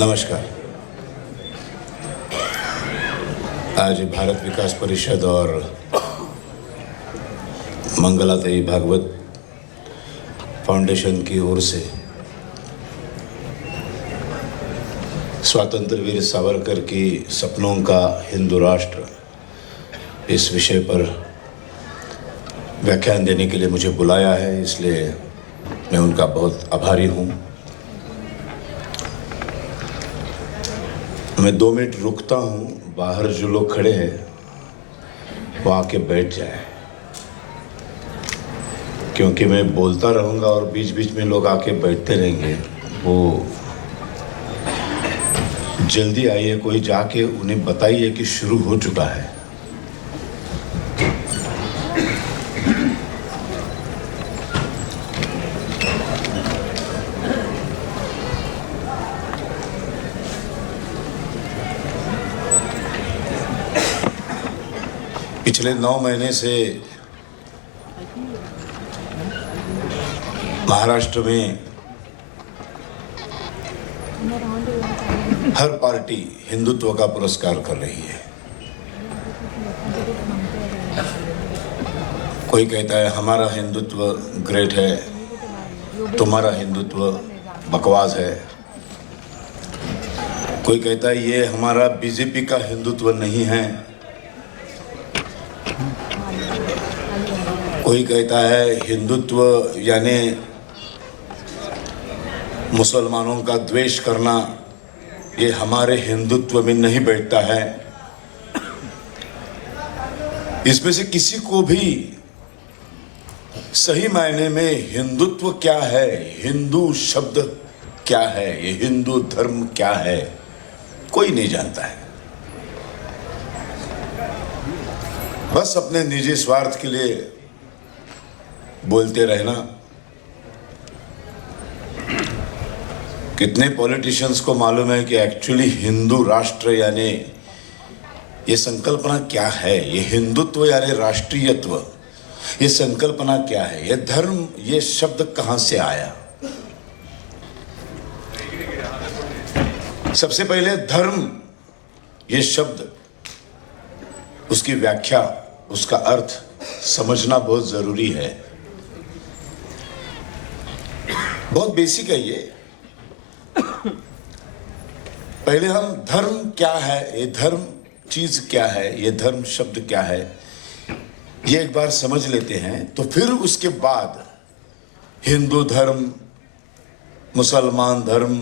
नमस्कार। आज भारत विकास परिषद और मंगलादेवी भागवत फाउंडेशन की ओर से स्वतंत्र वीर सावरकर की सपनों का हिंदू राष्ट्र इस विषय पर व्याख्यान देने के लिए मुझे बुलाया है, इसलिए मैं उनका बहुत आभारी हूँ। मैं 2 मिनट रुकता हूँ, बाहर जो लोग खड़े हैं वो आके बैठ जाए, क्योंकि मैं बोलता रहूँगा और बीच बीच में लोग आके बैठते रहेंगे। वो जल्दी आइए, कोई जाके उन्हें बताइए कि शुरू हो चुका है। पिछले 9 महीने से महाराष्ट्र में हर पार्टी हिंदुत्व का पुरस्कार कर रही है। कोई कहता है हमारा हिंदुत्व ग्रेट है, तुम्हारा हिंदुत्व बकवास है। कोई कहता है ये हमारा बीजेपी का हिंदुत्व नहीं है। कोई कहता है हिंदुत्व यानी मुसलमानों का द्वेष करना, ये हमारे हिंदुत्व में नहीं बैठता है। इसमें से किसी को भी सही मायने में हिंदुत्व क्या है, हिंदू शब्द क्या है, ये हिंदू धर्म क्या है, कोई नहीं जानता है। बस अपने निजी स्वार्थ के लिए बोलते रहना। कितने पॉलिटिशियंस को मालूम है कि एक्चुअली हिंदू राष्ट्र यानी ये संकल्पना क्या है, ये हिंदुत्व यानी राष्ट्रीयत्व, ये संकल्पना क्या है, ये धर्म, ये शब्द कहां से आया। सबसे पहले धर्म ये शब्द, उसकी व्याख्या, उसका अर्थ समझना बहुत जरूरी है। बहुत बेसिक है ये। पहले हम धर्म क्या है, ये धर्म चीज क्या है, ये धर्म शब्द क्या है, ये एक बार समझ लेते हैं, तो फिर उसके बाद हिंदू धर्म, मुसलमान धर्म,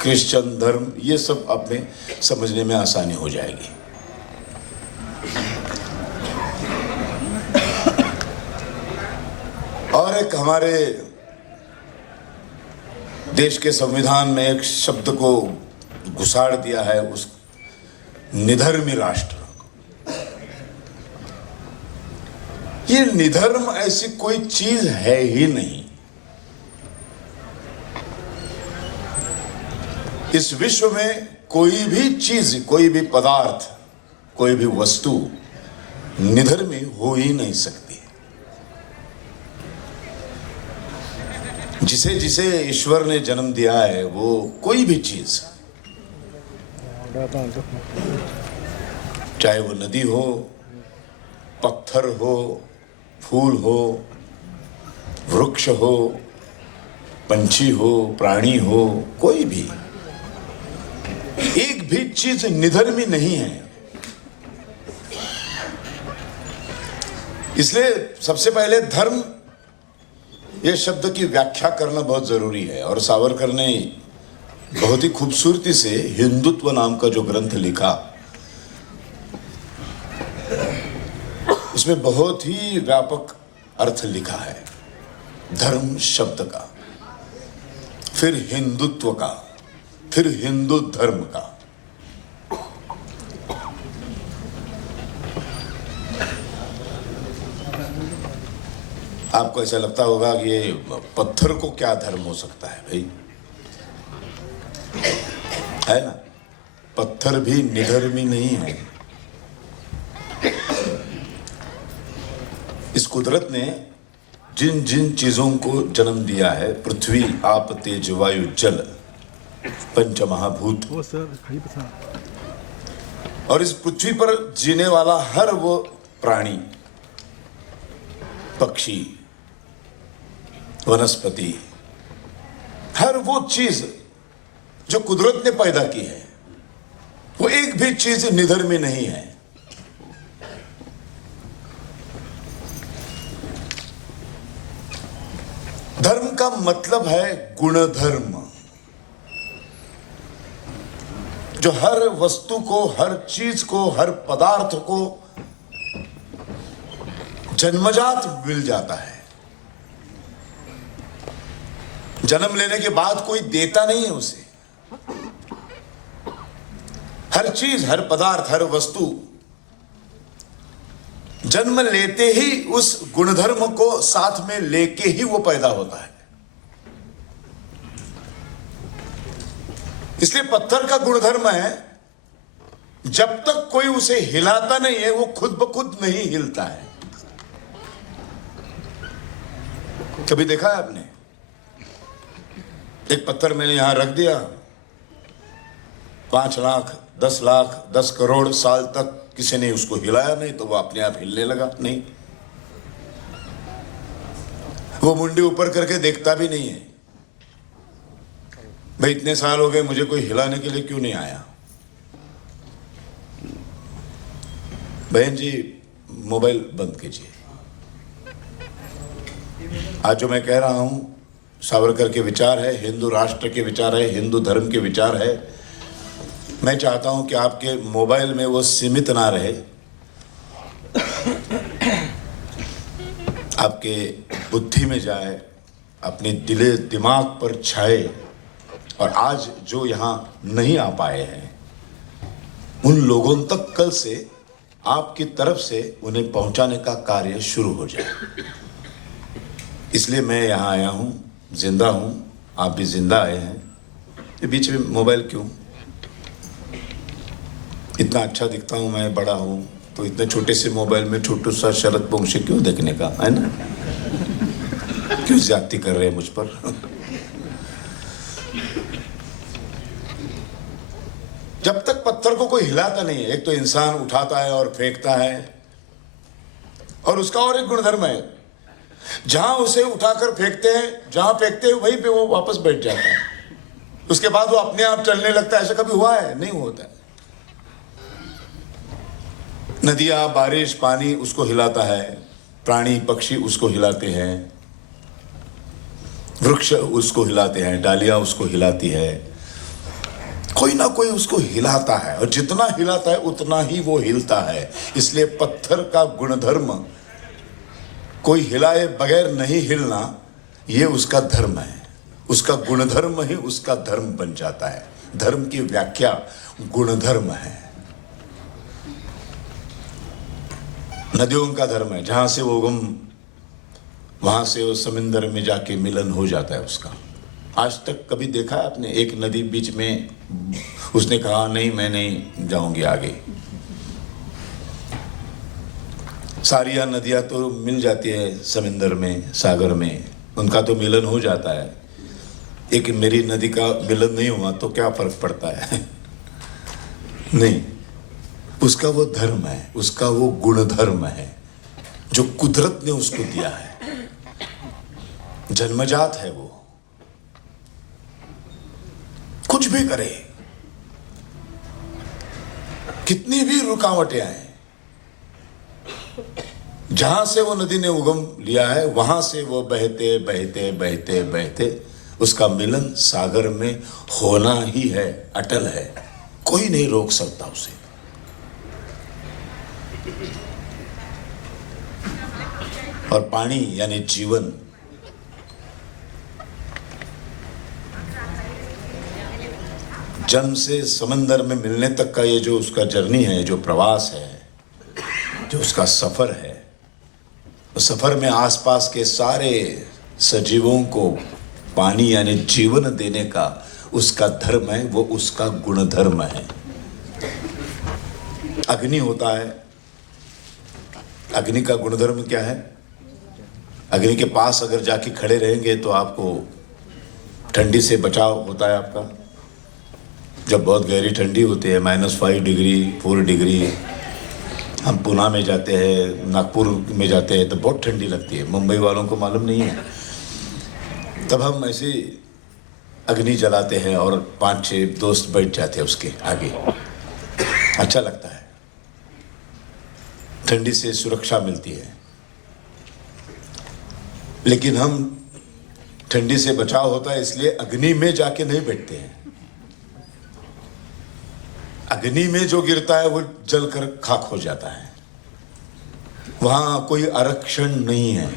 क्रिश्चियन धर्म, ये सब आप में समझने में आसानी हो जाएगी। और एक हमारे देश के संविधान में एक शब्द को घुसाड़ दिया है, उस निधर्मी राष्ट्र। ये निधर्म ऐसी कोई चीज है ही नहीं। इस विश्व में कोई भी चीज, कोई भी पदार्थ, कोई भी वस्तु निधर्मी हो ही नहीं सकती। जिसे जिसे ईश्वर ने जन्म दिया है, वो कोई भी चीज, चाहे वो नदी हो, पत्थर हो, फूल हो, वृक्ष हो, पंछी हो, प्राणी हो, कोई भी, एक भी चीज निधर्मी नहीं है। इसलिए सबसे पहले धर्म ये शब्द की व्याख्या करना बहुत जरूरी है। और सावरकर ने बहुत ही खूबसूरती से हिंदुत्व नाम का जो ग्रंथ लिखा, उसमें बहुत ही व्यापक अर्थ लिखा है धर्म शब्द का, फिर हिंदुत्व का, फिर हिंदू धर्म का। आपको ऐसा लगता होगा कि ये पत्थर को क्या धर्म हो सकता है भाई, है ना। पत्थर भी निधर्मी नहीं है। इस कुदरत ने जिन जिन चीजों को जन्म दिया है, पृथ्वी, आप, तेज, वायु, जल, पंचमहाभूत। वो सर हरिप्रसाद। और इस पृथ्वी पर जीने वाला हर वो प्राणी, पक्षी, वनस्पति, हर वो चीज जो कुदरत ने पैदा की है, वो एक भी चीज निधर्मी नहीं है। धर्म का मतलब है गुणधर्म, जो हर वस्तु को, हर चीज को, हर पदार्थ को जन्मजात मिल जाता है। जन्म लेने के बाद कोई देता नहीं है उसे। हर चीज, हर पदार्थ, हर वस्तु जन्म लेते ही उस गुणधर्म को साथ में लेके ही वो पैदा होता है। इसलिए पत्थर का गुणधर्म है, जब तक कोई उसे हिलाता नहीं है वो खुद ब खुद नहीं हिलता है। कभी देखा है आपने? एक पत्थर मैंने यहां रख दिया, 5 लाख, 10 लाख, 10 करोड़ साल तक किसी ने उसको हिलाया नहीं, तो वो अपने आप हिलने लगा? नहीं। वो मुंडी ऊपर करके देखता भी नहीं है, भाई इतने साल हो गए मुझे कोई हिलाने के लिए क्यों नहीं आया। बहन जी, मोबाइल बंद कीजिए। आज जो मैं कह रहा हूं सावरकर के विचार है, हिंदू राष्ट्र के विचार है, हिंदू धर्म के विचार है। मैं चाहता हूं कि आपके मोबाइल में वो सीमित ना रहे, आपके बुद्धि में जाए, अपने दिले दिमाग पर छाए। और आज जो यहां नहीं आ पाए हैं उन लोगों तक कल से आपकी तरफ से उन्हें पहुंचाने का कार्य शुरू हो जाए। इसलिए मैं यहां आया हूं, जिंदा हूं, आप भी जिंदा आए हैं। ये बीच में मोबाइल क्यों? इतना अच्छा दिखता हूं मैं, बड़ा हूं, तो इतने छोटे से मोबाइल में छोटू सा शरद वंशी क्यों देखने का, है ना? क्यों ज्यादती कर रहे हैं मुझ पर? जब तक पत्थर को कोई हिलाता नहीं है, एक तो इंसान उठाता है और फेंकता है, और उसका और एक गुणधर्म है, जहां उसे उठाकर फेंकते हैं, जहां फेंकते हैं वहीं पे वो वापस बैठ जाता है। उसके बाद वो अपने आप चलने लगता है। ऐसा कभी हुआ है? नहीं होता है। नदियां, बारिश, पानी उसको हिलाता है, प्राणी पक्षी उसको हिलाते हैं, वृक्ष उसको हिलाते हैं, डालियां उसको हिलाती है, कोई ना कोई उसको हिलाता है, और जितना हिलाता है उतना ही वो हिलता है। इसलिए पत्थर का गुणधर्म, कोई हिलाए बगैर नहीं हिलना, ये उसका धर्म है। उसका गुणधर्म ही उसका धर्म बन जाता है। धर्म की व्याख्या गुणधर्म है। नदियों का धर्म है, जहां से वो उगम, वहां से वो समुद्र में जाके मिलन हो जाता है उसका। आज तक कभी देखा है आपने एक नदी बीच में उसने कहा नहीं मैं नहीं जाऊंगी आगे? सारी नदियां तो मिल जाती है समुद्र में, सागर में, उनका तो मिलन हो जाता है। लेकिन मेरी नदी का मिलन नहीं हुआ तो क्या फर्क पड़ता है? नहीं, उसका वो धर्म है, उसका वो गुणधर्म है जो कुदरत ने उसको दिया है, जन्मजात है वो। कुछ भी करे, कितनी भी रुकावटें आए, जहां से वो नदी ने उगम लिया है वहां से वो बहते बहते बहते बहते उसका मिलन सागर में होना ही है, अटल है, कोई नहीं रोक सकता उसे। और पानी यानी जीवन, जन्म से समंदर में मिलने तक का ये जो उसका जर्नी है, जो प्रवास है, जो उसका सफर है, उस सफर में आसपास के सारे सजीवों को पानी यानी जीवन देने का उसका धर्म है, वो उसका गुणधर्म है। अग्नि होता है, अग्नि का गुणधर्म क्या है? अग्नि के पास अगर जाके खड़े रहेंगे तो आपको ठंडी से बचाव होता है आपका। जब बहुत गहरी ठंडी होती है, -5 डिग्री, 4 डिग्री, हम पुणे में जाते हैं, नागपुर में जाते हैं तो बहुत ठंडी लगती है, मुंबई वालों को मालूम नहीं है। तब हम ऐसे अग्नि जलाते हैं और 5-6 दोस्त बैठ जाते हैं उसके आगे, अच्छा लगता है, ठंडी से सुरक्षा मिलती है। लेकिन हम ठंडी से बचाव होता है इसलिए अग्नि में जाके नहीं बैठते हैं। अग्नि में जो गिरता है वो जलकर खाक हो जाता है, वहां कोई आरक्षण नहीं है।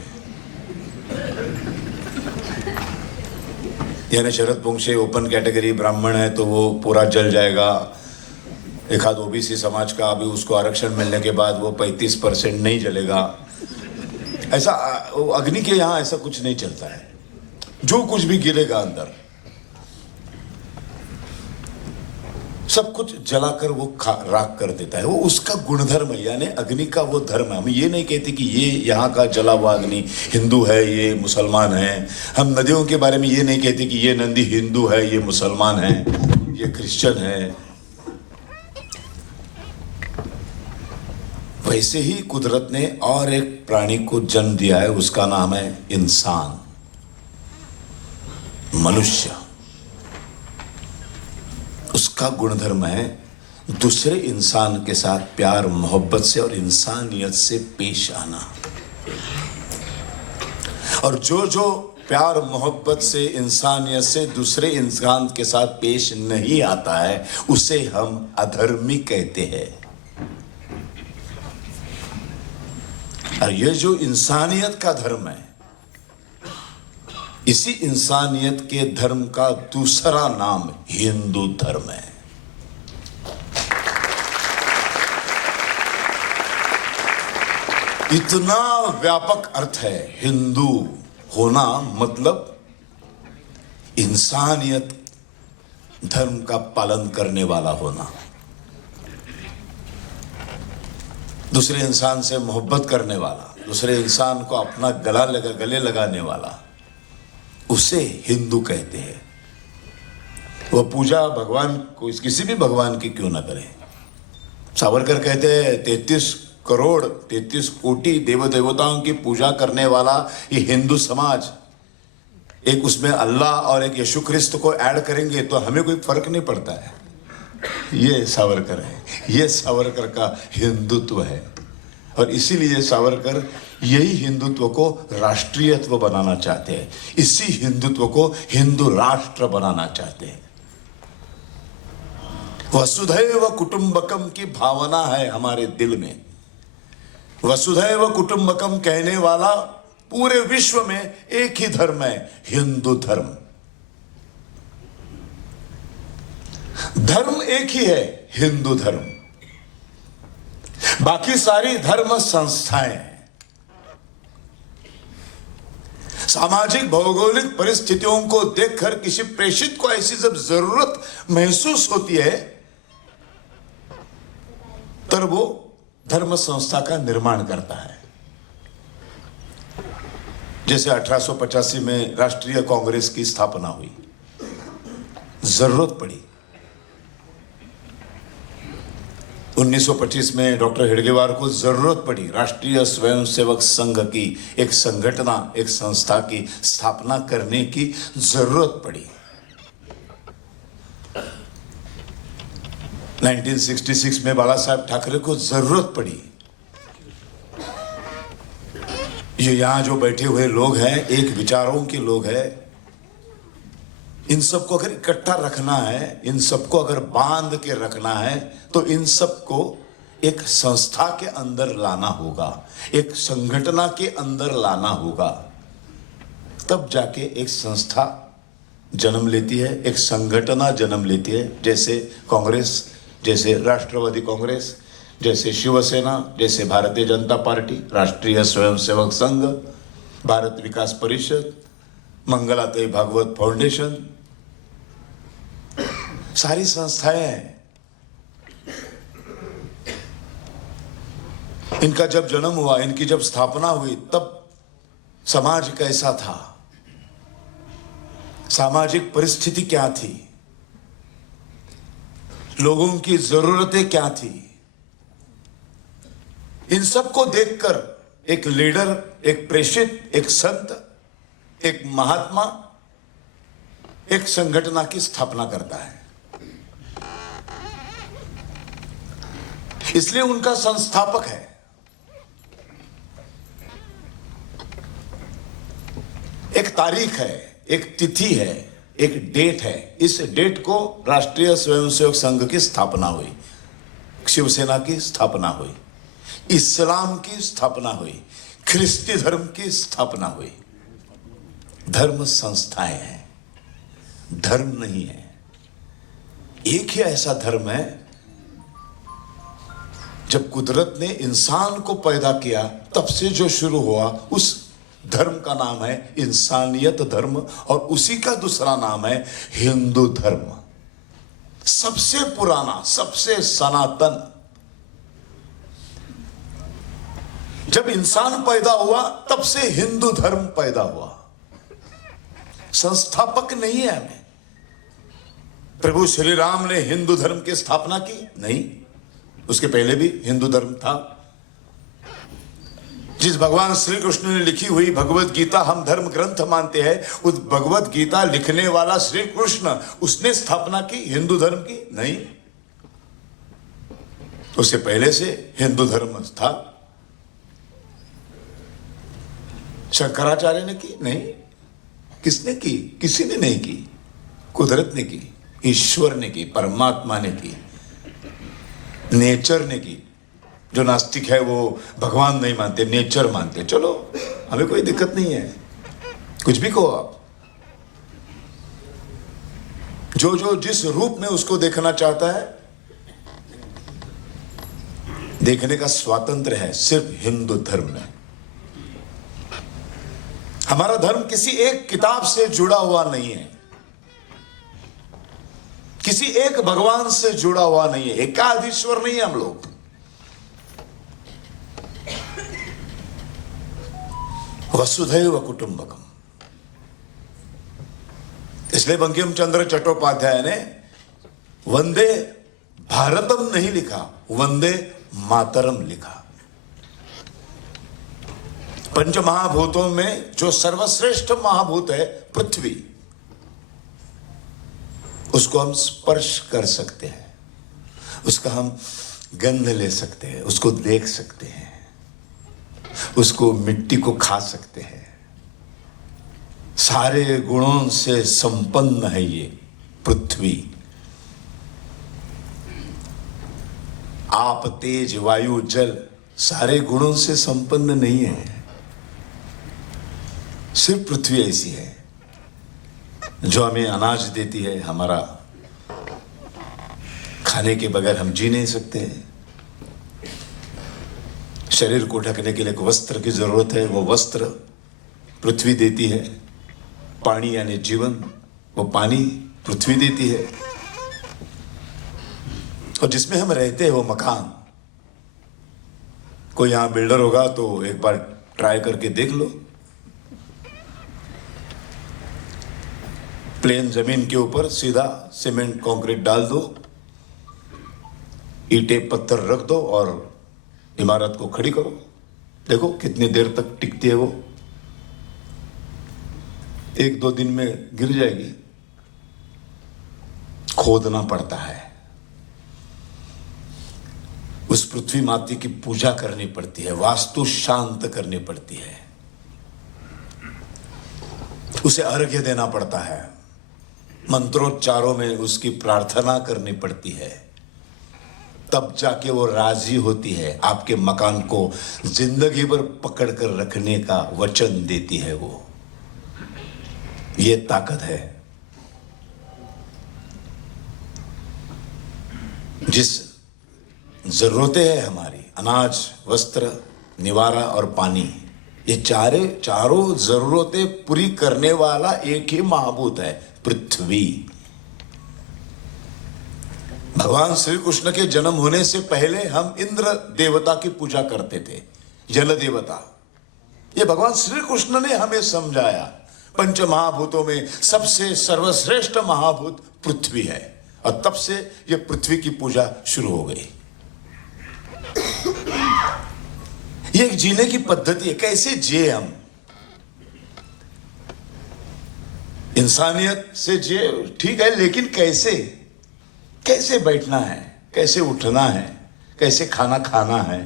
यानी शरद पोंक्षे ओपन कैटेगरी ब्राह्मण है तो वो पूरा जल जाएगा, एक आध ओबीसी समाज का अभी उसको आरक्षण मिलने के बाद वो 35% नहीं जलेगा। ऐसा अग्नि के यहाँ ऐसा कुछ नहीं चलता है, जो कुछ भी गिरेगा अंदर सब कुछ जलाकर वो राख कर देता है, वो उसका गुणधर्म है। यानी अग्नि का वो धर्म है। हम ये नहीं कहते कि ये यहाँ का जला हुआ अग्नि हिंदू है, ये मुसलमान है। हम नदियों के बारे में ये नहीं कहते कि ये नदी हिंदू है, ये मुसलमान है, ये क्रिश्चियन है। वैसे ही कुदरत ने और एक प्राणी को जन्म दिया है, उसका नाम है इंसान, मनुष्य। उसका गुणधर्म है दूसरे इंसान के साथ प्यार मोहब्बत से और इंसानियत से पेश आना। और जो जो प्यार मोहब्बत से इंसानियत से दूसरे इंसान के साथ पेश नहीं आता है उसे हम अधर्मी कहते हैं। और ये जो इंसानियत का धर्म है, इसी इंसानियत के धर्म का दूसरा नाम हिंदू धर्म है। इतना व्यापक अर्थ है हिंदू होना, मतलब इंसानियत धर्म का पालन करने वाला होना, दूसरे इंसान से मोहब्बत करने वाला, दूसरे इंसान को अपना गले लगाने वाला, उसे हिंदू कहते हैं। वह पूजा भगवान को किसी भी भगवान की क्यों ना करें। सावरकर कहते हैं 33 कोटि देव देवताओं की पूजा करने वाला ये हिंदू समाज, एक उसमें अल्लाह और एक यीशु क्रिस्त को ऐड करेंगे तो हमें कोई फर्क नहीं पड़ता है। ये सावरकर है, ये सावरकर का हिंदुत्व है। और इसीलिए सावरकर यही हिंदुत्व को राष्ट्रीयत्व बनाना चाहते हैं, इसी हिंदुत्व को हिंदू राष्ट्र बनाना चाहते हैं। वसुधैव कुटुंबकम की भावना है हमारे दिल में। वसुधैव कुटुंबकम कहने वाला पूरे विश्व में एक ही धर्म है, हिंदू धर्म। धर्म एक ही है, हिंदू धर्म। बाकी सारी धर्म संस्थाएं हैं। सामाजिक भौगोलिक परिस्थितियों को देखकर किसी प्रेषित को ऐसी जब जरूरत महसूस होती है तब वो धर्म संस्था का निर्माण करता है। जैसे 1885 में राष्ट्रीय कांग्रेस की स्थापना हुई, जरूरत पड़ी। 1925 में डॉक्टर हेडगेवार को जरूरत पड़ी राष्ट्रीय स्वयंसेवक संघ की एक संगठना, एक संस्था की स्थापना करने की जरूरत पड़ी। 1966 में बाला साहब ठाकरे को जरूरत पड़ी। ये यहां जो बैठे हुए लोग हैं, एक विचारों के लोग हैं, इन सबको अगर इकट्ठा रखना है, इन सबको अगर बांध के रखना है तो इन सबको एक संस्था के अंदर लाना होगा, एक संगठना के अंदर लाना होगा। तब जाके एक संस्था जन्म लेती है, एक संगठना जन्म लेती है। जैसे कांग्रेस, जैसे राष्ट्रवादी कांग्रेस, जैसे शिवसेना, जैसे भारतीय जनता पार्टी, राष्ट्रीय स्वयंसेवक संघ, भारत विकास परिषद, मंगलातई भागवत फाउंडेशन, सारी संस्थाएं हैं। इनका जब जन्म हुआ, इनकी जब स्थापना हुई, तब समाज कैसा था, सामाजिक परिस्थिति क्या थी, लोगों की जरूरतें क्या थी, इन सबको देखकर एक लीडर, एक प्रेषित, एक संत, एक महात्मा एक संगठन की स्थापना करता है। इसलिए उनका संस्थापक है। एक तारीख है, एक तिथि है, एक डेट है। इस डेट को राष्ट्रीय स्वयंसेवक संघ की स्थापना हुई, शिवसेना की स्थापना हुई, इस्लाम की स्थापना हुई, ख्रिस्ती धर्म की स्थापना हुई। धर्म संस्थाएं हैं, धर्म नहीं है। एक ही ऐसा धर्म है, जब कुदरत ने इंसान को पैदा किया तब से जो शुरू हुआ, उस धर्म का नाम है इंसानियत धर्म, और उसी का दूसरा नाम है हिंदू धर्म। सबसे पुराना, सबसे सनातन। जब इंसान पैदा हुआ तब से हिंदू धर्म पैदा हुआ। संस्थापक नहीं है हमें। प्रभु श्री राम ने हिंदू धर्म की स्थापना की? नहीं, उसके पहले भी हिंदू धर्म था। जिस भगवान श्री कृष्ण ने लिखी हुई भगवत गीता हम धर्म ग्रंथ मानते हैं, उस भगवत गीता लिखने वाला श्री कृष्ण, उसने स्थापना की हिंदू धर्म की? नहीं, उससे पहले से हिंदू धर्म था। शंकराचार्य ने की? नहीं। किसने की? किसी ने नहीं की। कुदरत ने की, ईश्वर ने की, परमात्मा ने की, नेचर ने की। जो नास्तिक है वो भगवान नहीं मानते, नेचर मानते। चलो, हमें कोई दिक्कत नहीं है, कुछ भी कहो आप। जो जो जिस रूप में उसको देखना चाहता है, देखने का स्वातंत्र है, सिर्फ हिंदू धर्म में। हमारा धर्म किसी एक किताब से जुड़ा हुआ नहीं है, किसी एक भगवान से जुड़ा हुआ नहीं है, एकाधीश्वर नहीं है हम लोग। वसुधैव कुटुंबकम। इसलिए बंकिम चंद्र चट्टोपाध्याय ने वंदे भारतम नहीं लिखा, वंदे मातरम लिखा। पंच महाभूतों में जो सर्वश्रेष्ठ महाभूत है पृथ्वी, उसको हम स्पर्श कर सकते हैं, उसका हम गंध ले सकते हैं, उसको देख सकते हैं, उसको मिट्टी को खा सकते हैं। सारे गुणों से संपन्न है ये पृथ्वी। आप, तेज, वायु, जल सारे गुणों से संपन्न नहीं है, सिर्फ पृथ्वी ऐसी है जो हमें अनाज देती है। हमारा खाने के बगैर हम जी नहीं सकते। शरीर को ढकने के लिए एक वस्त्र की जरूरत है, वो वस्त्र पृथ्वी देती है। पानी यानी जीवन, वो पानी पृथ्वी देती है। और जिसमें हम रहते हैं वो मकान, कोई यहां बिल्डर होगा तो एक बार ट्राई करके देख लो। प्लेन जमीन के ऊपर सीधा सीमेंट कंक्रीट डाल दो, ईंटें पत्थर रख दो और इमारत को खड़ी करो, देखो कितनी देर तक टिकती है वो। 1-2 दिन में गिर जाएगी। खोदना पड़ता है, उस पृथ्वी माता की पूजा करनी पड़ती है, वास्तु शांत करनी पड़ती है, उसे अर्घ्य देना पड़ता है, मंत्रोच्चारों में उसकी प्रार्थना करनी पड़ती है, तब जाके वो राजी होती है, आपके मकान को जिंदगी भर पकड़ कर रखने का वचन देती है वो। ये ताकत है। जिस जरूरतें हैं हमारी, अनाज, वस्त्र, निवारा और पानी, ये चारों जरूरतें पूरी करने वाला एक ही महाभूत है, पृथ्वी। भगवान श्री कृष्ण के जन्म होने से पहले हम इंद्र देवता की पूजा करते थे, जल देवता। ये भगवान श्री कृष्ण ने हमें समझाया। पंच महाभूतों में सबसे सर्वश्रेष्ठ महाभूत पृथ्वी है और तब से ये पृथ्वी की पूजा शुरू हो गई। ये एक जीने की पद्धति है, कैसे जिए हम, इंसानियत से जिए ठीक है, लेकिन कैसे, कैसे बैठना है, कैसे उठना है, कैसे खाना खाना है,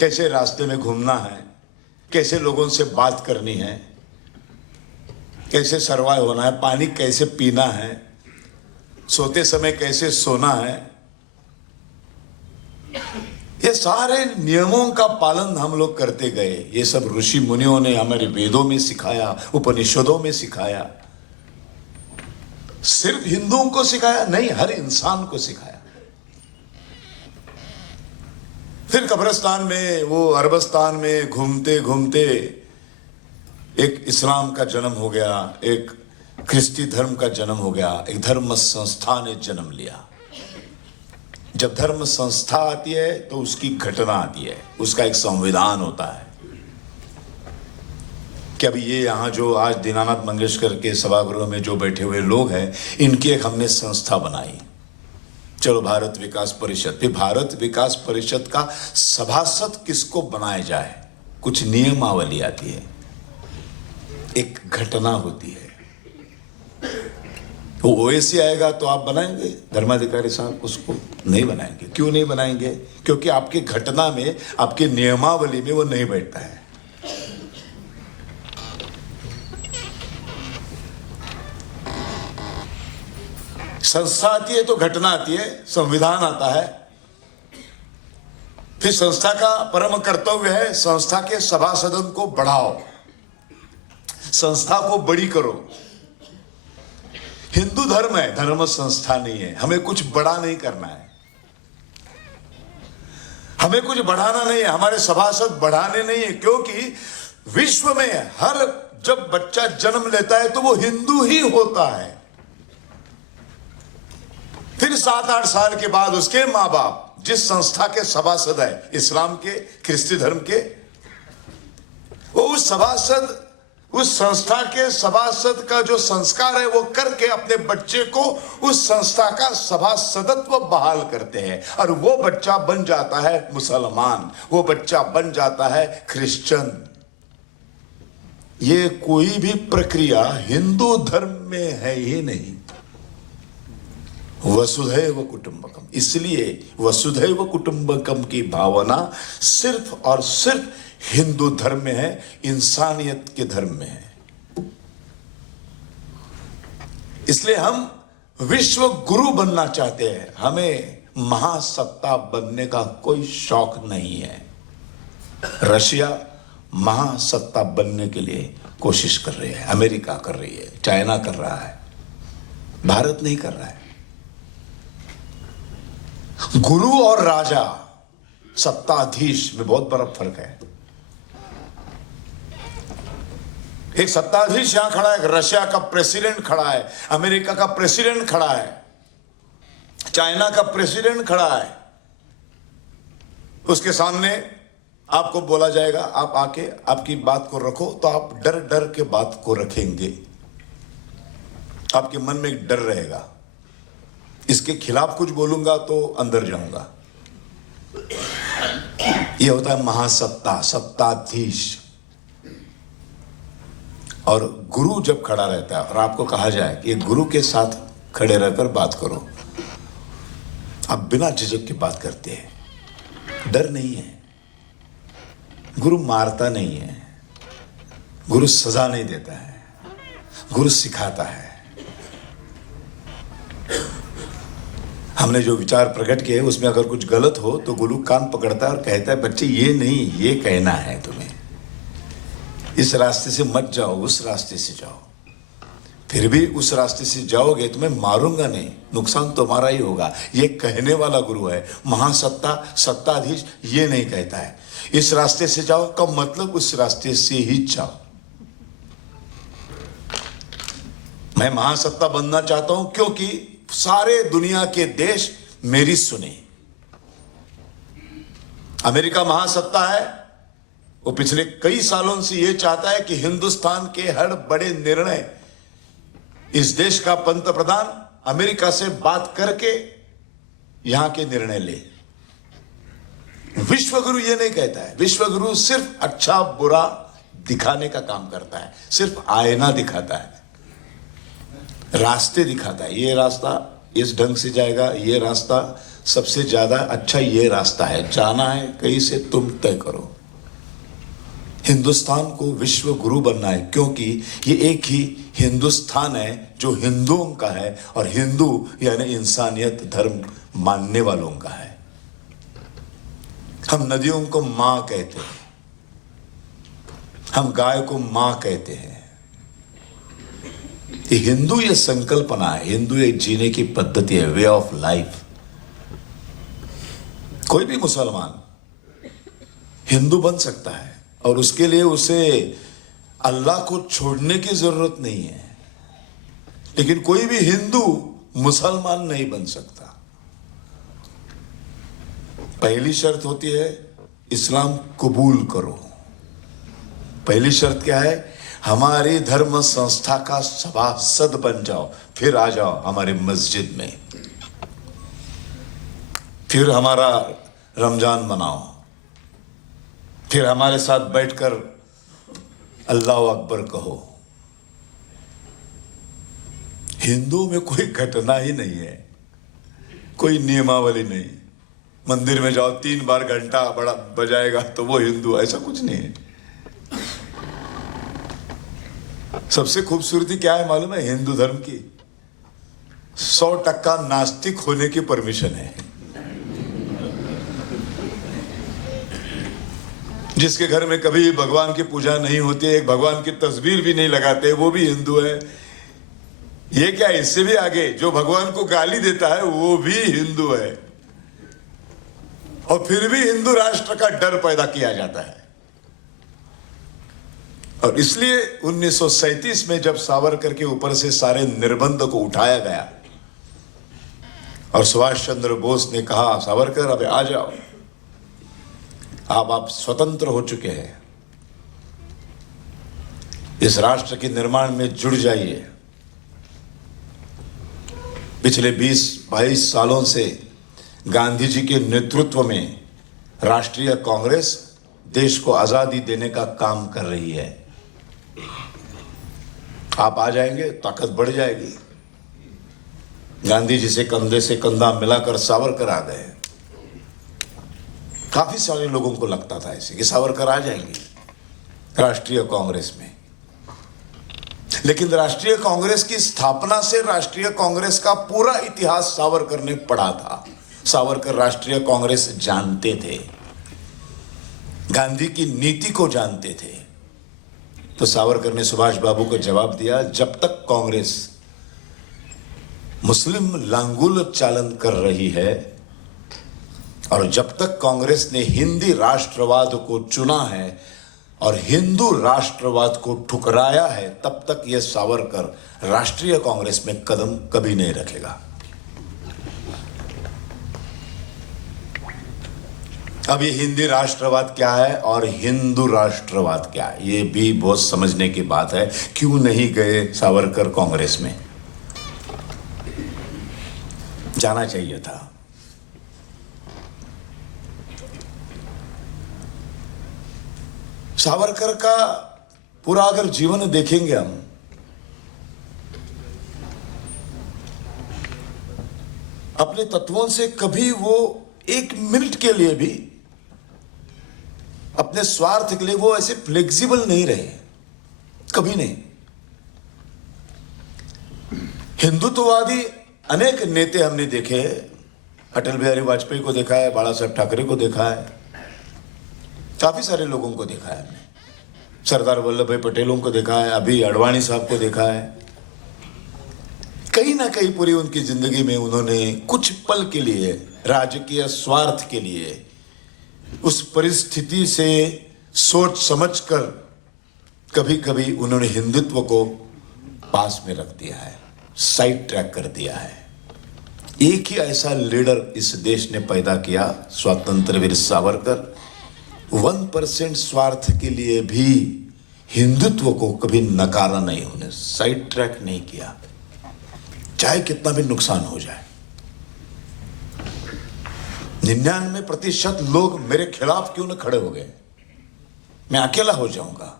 कैसे रास्ते में घूमना है, कैसे लोगों से बात करनी है, कैसे सरवाइव होना है, पानी कैसे पीना है, सोते समय कैसे सोना है, ये सारे नियमों का पालन हम लोग करते गए। ये सब ऋषि मुनियों ने हमारे वेदों में सिखाया, उपनिषदों में सिखाया। सिर्फ हिंदुओं को सिखाया नहीं, हर इंसान को सिखाया। फिर कब्रिस्तान में, वो अरबस्तान में घूमते घूमते एक इस्लाम का जन्म हो गया, एक ख्रिस्ती धर्म का जन्म हो गया, एक धर्म संस्था ने जन्म लिया। जब धर्म संस्था आती है तो उसकी घटना आती है, उसका एक संविधान होता है कि अभी ये यहाँ जो आज दीनानाथ मंगेशकर के सभागृह में जो बैठे हुए लोग हैं, इनकी एक हमने संस्था बनाई, चलो भारत विकास परिषद। फिर भारत विकास परिषद का सभासद किसको बनाया जाए, कुछ नियमावली आती है, एक घटना होती है। वो ओएसी आएगा तो आप बनाएंगे, धर्माधिकारी साहब उसको नहीं बनाएंगे। क्यों नहीं बनाएंगे? क्योंकि आपकी घटना में, आपकी नियमावली में वो नहीं बैठता है। संस्था आती है तो घटना आती है, संविधान आता है। फिर संस्था का परम कर्तव्य है संस्था के सभासदन को बढ़ाओ, संस्था को बड़ी करो। हिंदू धर्म है, धर्म संस्था नहीं है। हमें कुछ बड़ा नहीं करना है, हमें कुछ बढ़ाना नहीं है, हमारे सभासद बढ़ाने नहीं है। क्योंकि विश्व में हर जब बच्चा जन्म लेता है तो वो हिंदू ही होता है। फिर 7-8 साल के बाद उसके माँ बाप जिस संस्था के सभासद है, इस्लाम के, ख्रिस्ती धर्म के, वो उस सभासद, उस संस्था के सभासद का जो संस्कार है वो करके अपने बच्चे को उस संस्था का सभासदत्व बहाल करते हैं। और वो बच्चा बन जाता है मुसलमान, वो बच्चा बन जाता है क्रिश्चियन। ये कोई भी प्रक्रिया हिंदू धर्म में है ही नहीं। वसुधैव कुटुंबकम, इसलिए वसुधैव कुटुंबकम की भावना सिर्फ और सिर्फ हिंदू धर्म में है, इंसानियत के धर्म में है। इसलिए हम विश्व गुरु बनना चाहते हैं, हमें महासत्ता बनने का कोई शौक नहीं है। रशिया महासत्ता बनने के लिए कोशिश कर रही है, अमेरिका कर रही है, चाइना कर रहा है, भारत नहीं कर रहा है। गुरु और राजा, सत्ताधीश में बहुत बड़ा फर्क है। एक सत्ताधीश यहां खड़ा है, रशिया का प्रेसिडेंट खड़ा है, अमेरिका का प्रेसिडेंट खड़ा है, चाइना का प्रेसिडेंट खड़ा है। उसके सामने आपको बोला जाएगा, आप आके आपकी बात को रखो, तो आप डर डर के बात को रखेंगे। आपके मन में एक डर रहेगा, इसके खिलाफ कुछ बोलूंगा तो अंदर जाऊंगा। यह होता है महासत्ता, सत्ताधीश। और गुरु जब खड़ा रहता है और आपको कहा जाए कि गुरु के साथ खड़े रहकर बात करो, आप बिना झिझक की बात करते हैं, डर नहीं है। गुरु मारता नहीं है, गुरु सजा नहीं देता है, गुरु सिखाता है। हमने जो विचार प्रकट किए उसमें अगर कुछ गलत हो तो गुरु कान पकड़ता है और कहता है, बच्चे ये नहीं, ये कहना है तुम्हें, इस रास्ते से मत जाओ, उस रास्ते से जाओ। फिर भी उस रास्ते से जाओगे तो मैं मारूंगा नहीं, नुकसान तुम्हारा ही होगा। ये कहने वाला गुरु है। महासत्ता, सत्ताधीश ये नहीं कहता है इस रास्ते से जाओ का मतलब उस रास्ते से ही जाओ। मैं महासत्ता बनना चाहता हूं क्योंकि सारे दुनिया के देश मेरी सुने। अमेरिका महासत्ता है, वो पिछले कई सालों से ये चाहता है कि हिंदुस्तान के हर बड़े निर्णय इस देश का पंतप्रधान अमेरिका से बात करके यहां के निर्णय ले। विश्वगुरु ये नहीं कहता है। विश्वगुरु सिर्फ अच्छा बुरा दिखाने का काम करता है, सिर्फ आईना दिखाता है, रास्ते दिखाता है। ये रास्ता इस ढंग से जाएगा, ये रास्ता सबसे ज्यादा अच्छा ये रास्ता है, जाना है कहीं से तुम तय करो। हिंदुस्तान को विश्व गुरु बनना है, क्योंकि ये एक ही हिंदुस्तान है जो हिंदुओं का है, और हिंदू यानी इंसानियत धर्म मानने वालों का है। हम नदियों को मां कहते हैं, हम गाय को मां कहते हैं। ये हिंदू ये संकल्पना है, हिंदू एक जीने की पद्धति है, वे ऑफ लाइफ। कोई भी मुसलमान हिंदू बन सकता है, और उसके लिए उसे अल्लाह को छोड़ने की जरूरत नहीं है। लेकिन कोई भी हिंदू मुसलमान नहीं बन सकता। पहली शर्त होती है इस्लाम कबूल करो। पहली शर्त क्या है? हमारी धर्म संस्था का सभासद बन जाओ, फिर आ जाओ हमारे मस्जिद में, फिर हमारा रमजान मनाओ, फिर हमारे साथ बैठकर अल्लाह अकबर कहो। हिंदुओं में कोई घटना ही नहीं है, कोई नियमावली नहीं। मंदिर में जाओ 3 बार घंटा बड़ा बजाएगा तो वो हिंदू, ऐसा कुछ नहीं है। सबसे खूबसूरती क्या है मालूम है हिंदू धर्म की? 100% नास्तिक होने की परमिशन है। जिसके घर में कभी भगवान की पूजा नहीं होती, एक भगवान की तस्वीर भी नहीं लगाते, वो भी हिंदू है। ये क्या, इससे भी आगे, जो भगवान को गाली देता है वो भी हिंदू है। और फिर भी हिंदू राष्ट्र का डर पैदा किया जाता है। और इसलिए 1937 में जब सावरकर के ऊपर से सारे निर्बंध को उठाया गया और सुभाष चंद्र बोस ने कहा, सावरकर अब आ जाओ, आप स्वतंत्र हो चुके हैं, इस राष्ट्र के निर्माण में जुड़ जाइए। पिछले 20-22 सालों से गांधी जी के नेतृत्व में राष्ट्रीय कांग्रेस देश को आजादी देने का काम कर रही है। आप आ जाएंगे, ताकत बढ़ जाएगी। गांधी जी से कंधा मिलाकर सावरकर आ गए। काफी सारे लोगों को लगता था ऐसे कि सावरकर आ जाएंगे राष्ट्रीय कांग्रेस में। लेकिन राष्ट्रीय कांग्रेस की स्थापना से राष्ट्रीय कांग्रेस का पूरा इतिहास सावरकर ने पढ़ा था। सावरकर राष्ट्रीय कांग्रेस जानते थे, गांधी की नीति को जानते थे। तो सावरकर ने सुभाष बाबू को जवाब दिया, जब तक कांग्रेस मुस्लिम लांगुल चालन कर रही है और जब तक कांग्रेस ने हिंदी राष्ट्रवाद को चुना है और हिंदू राष्ट्रवाद को ठुकराया है, तब तक यह सावरकर राष्ट्रीय कांग्रेस में कदम कभी नहीं रखेगा। अब ये हिंदी राष्ट्रवाद क्या है और हिंदू राष्ट्रवाद क्या है, ये भी बहुत समझने की बात है। क्यों नहीं गए सावरकर कांग्रेस में? जाना चाहिए था। सावरकर का पूरा अगर जीवन देखेंगे हम, अपने तत्वों से कभी वो 1 मिनट के लिए भी अपने स्वार्थ के लिए वो ऐसे फ्लेक्सिबल नहीं रहे, कभी नहीं। हिंदुत्ववादी अनेक नेता हमने देखे, अटल बिहारी वाजपेयी को देखा है, बाला साहब ठाकरे को देखा है, काफी सारे लोगों को देखा है हमने, सरदार वल्लभ भाई पटेलों को देखा है, अभी अडवाणी साहब को देखा है। कहीं ना कहीं पूरी उनकी जिंदगी में उन्होंने कुछ पल के लिए राजकीय स्वार्थ के लिए उस परिस्थिति से सोच समझकर कभी कभी उन्होंने हिंदुत्व को पास में रख दिया है, साइड ट्रैक कर दिया है। एक ही ऐसा लीडर इस देश ने पैदा किया, स्वतंत्र वीर सावरकर। 1% स्वार्थ के लिए भी हिंदुत्व को कभी नकारा नहीं, उन्हें साइड ट्रैक नहीं किया। चाहे कितना भी नुकसान हो जाए। 99% लोग मेरे खिलाफ क्यों न खड़े हो गए, मैं अकेला हो जाऊंगा,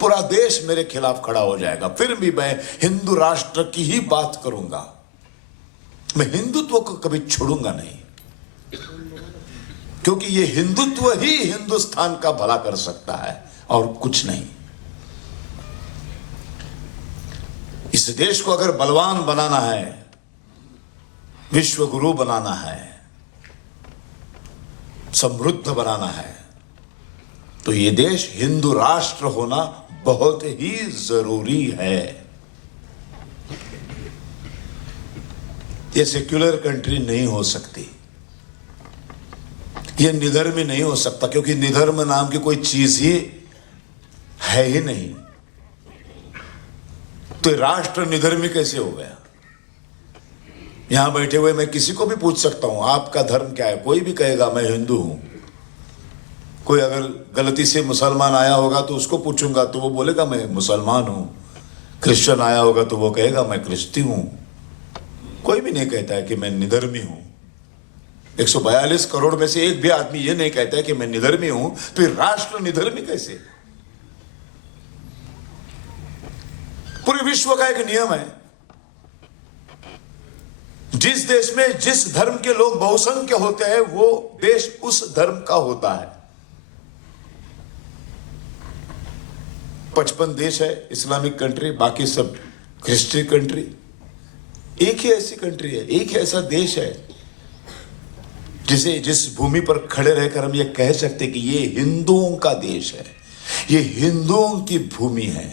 पूरा देश मेरे खिलाफ खड़ा हो जाएगा, फिर भी मैं हिंदू राष्ट्र की ही बात करूंगा। मैं हिंदुत्व को कभी छोड़ूंगा नहीं, क्योंकि ये हिंदुत्व ही हिंदुस्तान का भला कर सकता है और कुछ नहीं। इस देश को अगर बलवान बनाना है, विश्व गुरु बनाना है, समृद्ध बनाना है, तो ये देश हिंदू राष्ट्र होना बहुत ही जरूरी है। ये सेक्युलर कंट्री नहीं हो सकती, ये निधर्मी नहीं हो सकता, क्योंकि निधर्म नाम की कोई चीज ही है ही नहीं। तो राष्ट्र निधर्मी कैसे हो गया? यहां बैठे हुए मैं किसी को भी पूछ सकता हूं आपका धर्म क्या है, कोई भी कहेगा मैं हिंदू हूं। कोई अगर गलती से मुसलमान आया होगा तो उसको पूछूंगा तो वो बोलेगा मैं मुसलमान हूं। क्रिश्चियन आया होगा तो वो कहेगा मैं क्रिश्चियन हूं। कोई भी नहीं कहता है कि मैं निधर्मी हूं। 142 करोड़ में से एक भी आदमी ये नहीं कहता है कि मैं निधर्मी हूं, तो राष्ट्र निधर्मी कैसे? पूरे विश्व का एक नियम है, जिस देश में जिस धर्म के लोग बहुसंख्य होते हैं वो देश उस धर्म का होता है। 55 देश है इस्लामिक कंट्री, बाकी सब क्रिश्चियन कंट्री। एक ही ऐसी कंट्री है, एक ही ऐसा देश है जिस भूमि पर खड़े रहकर हम ये कह सकते कि ये हिंदुओं का देश है, ये हिंदुओं की भूमि है।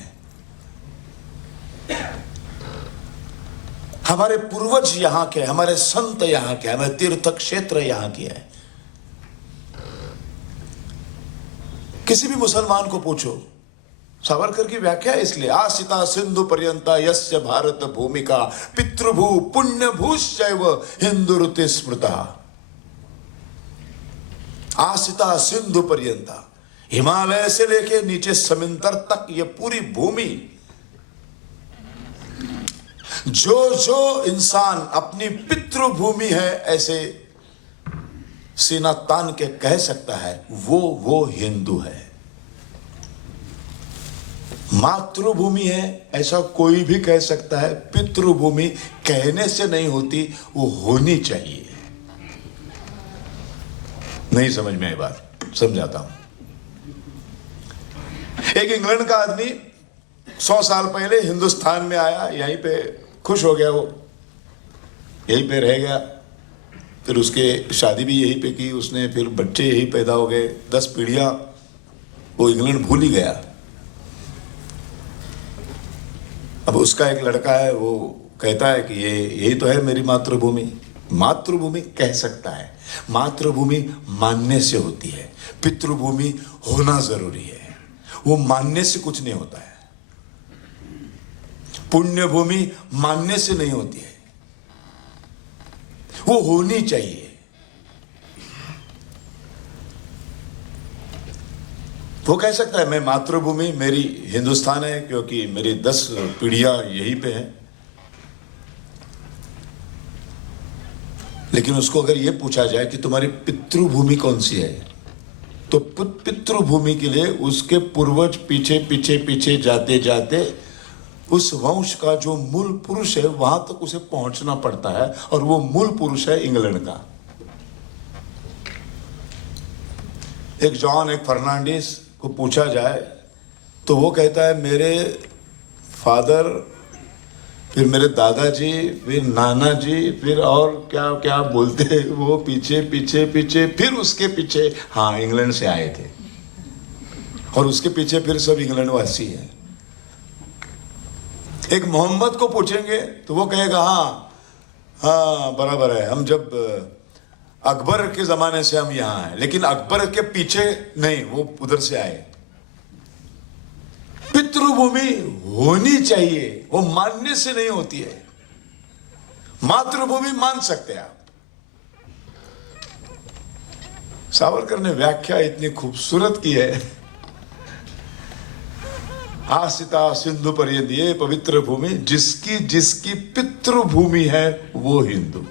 हमारे पूर्वज यहां के, हमारे संत यहां के, हमारे तीर्थ क्षेत्र यहां के है। किसी भी मुसलमान को पूछो, सावरकर की व्याख्या है इसलिए, आसिता सिंधु पर्यंता यस्य भारत भूमिका पितृभू पुण्यभूश्चैव हिंदुरुति स्मृता। आसिता सिंधु पर्यंता, हिमालय से लेके नीचे समुद्र तक ये पूरी भूमि, जो जो इंसान अपनी पितृभूमि है ऐसे सीना तान के कह सकता है वो हिंदू है। मातृभूमि है ऐसा कोई भी कह सकता है, पितृभूमि कहने से नहीं होती, वो होनी चाहिए। नहीं समझ में आई बात, समझाता हूं। एक इंग्लैंड का आदमी 100 साल पहले हिंदुस्तान में आया, यहीं पे खुश हो गया, वो यहीं पे रह गया, फिर उसके शादी भी यहीं पे की उसने, फिर बच्चे यहीं पैदा हो गए, 10 पीढ़ियां वो इंग्लैंड भूल ही गया। अब उसका एक लड़का है, वो कहता है कि ये यही तो है मेरी मातृभूमि। मातृभूमि कह सकता है, मातृभूमि मानने से होती है, पितृभूमि होना जरूरी है, वो मानने से कुछ नहीं होता है। पुण्य भूमि मानने से नहीं होती है, वो होनी चाहिए। वो कह सकता है मैं मातृभूमि मेरी हिंदुस्तान है, क्योंकि मेरी 10 पीढ़ियां यहीं पे हैं। लेकिन उसको अगर यह पूछा जाए कि तुम्हारी पितृभूमि कौन सी है, तो पितृभूमि के लिए उसके पूर्वज पीछे पीछे पीछे जाते जाते उस वंश का जो मूल पुरुष है वहां तक उसे पहुंचना पड़ता है, और वो मूल पुरुष है इंग्लैंड का। एक जॉन, एक फर्नांडिस को पूछा जाए तो वो कहता है मेरे फादर, फिर मेरे दादाजी, फिर नाना जी, फिर और क्या क्या बोलते हैं वो, पीछे पीछे पीछे, फिर उसके पीछे हाँ इंग्लैंड से आए थे, और उसके पीछे फिर सब इंग्लैंड वासी हैं। एक मोहम्मद को पूछेंगे तो वो कहेगा हाँ बराबर है, हम जब अकबर के जमाने से हम यहां हैं, लेकिन अकबर के पीछे नहीं, वो उधर से आए। पितृभूमि होनी चाहिए, वो मानने से नहीं होती है। मातृभूमि मान सकते हैं आप। सावरकर ने व्याख्या इतनी खूबसूरत की है आसिता सिंधु पर्यंत, ये पवित्र भूमि जिसकी जिसकी पितृभूमि है वो हिंदू।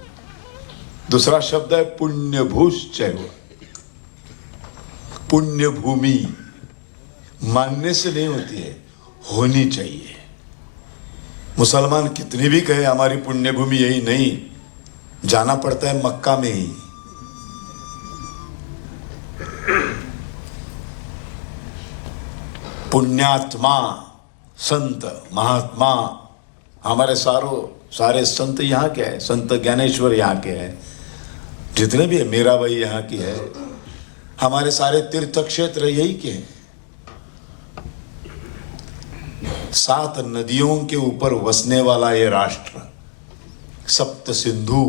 दूसरा शब्द है पुण्यभूश्चैव। पुण्य भूमि मानने से नहीं होती है, होनी चाहिए। मुसलमान कितने भी कहे हमारी पुण्य भूमि यही नहीं, जाना पड़ता है मक्का में ही। पुण्यात्मा संत महात्मा, हमारे सारे संत यहाँ के हैं। संत ज्ञानेश्वर यहाँ के हैं, जितने भी है, मीराबाई यहाँ की है, हमारे सारे तीर्थ क्षेत्र यही के हैं। 7 नदियों के ऊपर वसने वाला ये राष्ट्र, सप्त सिंधु,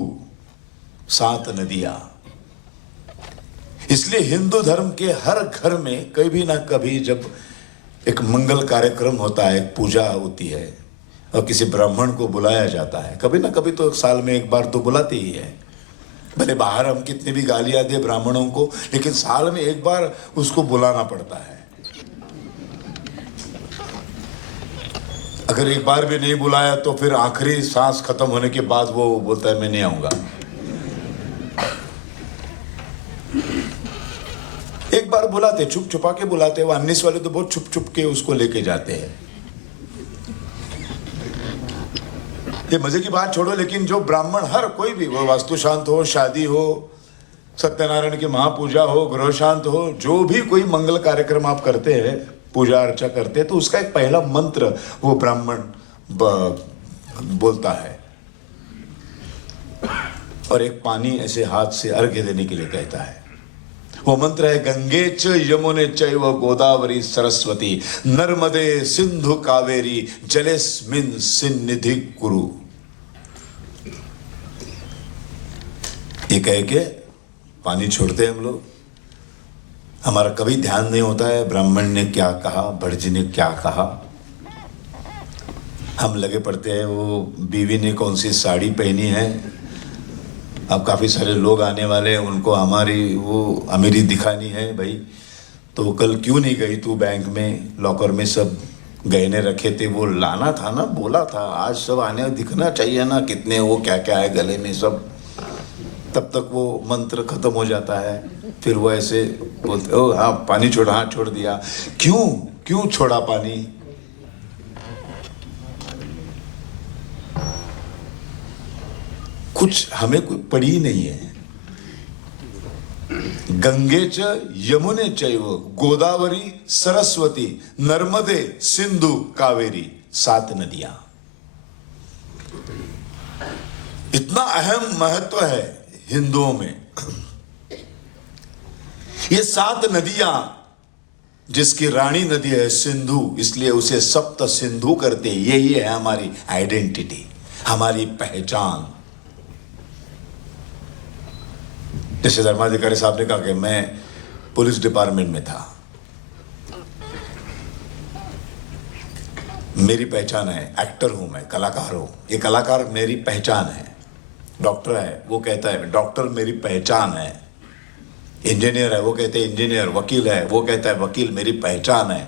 7 नदियां। इसलिए हिंदू धर्म के हर घर में कभी ना कभी जब एक मंगल कार्यक्रम होता है, एक पूजा होती है और किसी ब्राह्मण को बुलाया जाता है, कभी ना कभी तो साल में एक बार तो बुलाते ही है। भले बाहर हम कितनी भी गालियां दे ब्राह्मणों को, लेकिन साल में एक बार उसको बुलाना पड़ता है। अगर एक बार भी नहीं बुलाया तो फिर आखिरी सांस खत्म होने के बाद वो बोलता है मैं नहीं आऊंगा। एक बार बुलाते, छुप छुपा के बुलाते। वो 19 वाले तो बहुत छुप छुप के उसको लेके जाते हैं। ये मजे की बात छोड़ो, लेकिन जो ब्राह्मण, हर कोई भी, वो वास्तु शांत हो, शादी हो, सत्यनारायण की महापूजा हो, गृह शांत हो, जो भी कोई मंगल कार्यक्रम आप करते हैं, पूजा अर्चा करते हैं, तो उसका एक पहला मंत्र वो ब्राह्मण बोलता है और एक पानी ऐसे हाथ से अर्घ्य देने के लिए कहता है। वो मंत्र है गंगे च यमुने चैव गोदावरी सरस्वती नर्मदे सिंधु कावेरी जलेस्मिन् सन्निधि कुरु। ये कह के पानी छोड़ते हैं हम लोग। हमारा कभी ध्यान नहीं होता है ब्राह्मण ने क्या कहा, भटजी ने क्या कहा। हम लगे पड़ते हैं वो बीवी ने कौन सी साड़ी पहनी है। अब काफ़ी सारे लोग आने वाले हैं, उनको हमारी वो अमीरी दिखानी है भाई। तो कल क्यों नहीं गई तू बैंक में, लॉकर में सब गहने रखे थे, वो लाना था ना, बोला था। आज सब आने दिखना चाहिए ना, कितने वो क्या क्या है गले में सब। तब तक वो मंत्र खत्म हो जाता है। फिर वो ऐसे बोलते, ओ हाँ पानी छोड़ा, हाँ छोड़ दिया। क्यों छोड़ा पानी? कुछ हमें कोई पड़ी नहीं है। गंगे च यमुने चैव गोदावरी सरस्वती नर्मदे सिंधु कावेरी, 7 नदियां। इतना अहम महत्व है हिंदुओं में। ये 7 नदियां, जिसकी रानी नदी है सिंधु, इसलिए उसे सप्त सिंधु करते। यही है हमारी आइडेंटिटी, हमारी पहचान। जैसे धर्माधिकारी साहब ने कहा कि मैं पुलिस डिपार्टमेंट में था, मेरी पहचान है, एक्टर हूं मैं, कलाकार हूं, ये कलाकार मेरी पहचान है। डॉक्टर है, वो कहता है डॉक्टर मेरी पहचान है। इंजीनियर है, वो कहते हैं इंजीनियर। वकील है, वो कहता है वकील मेरी पहचान है।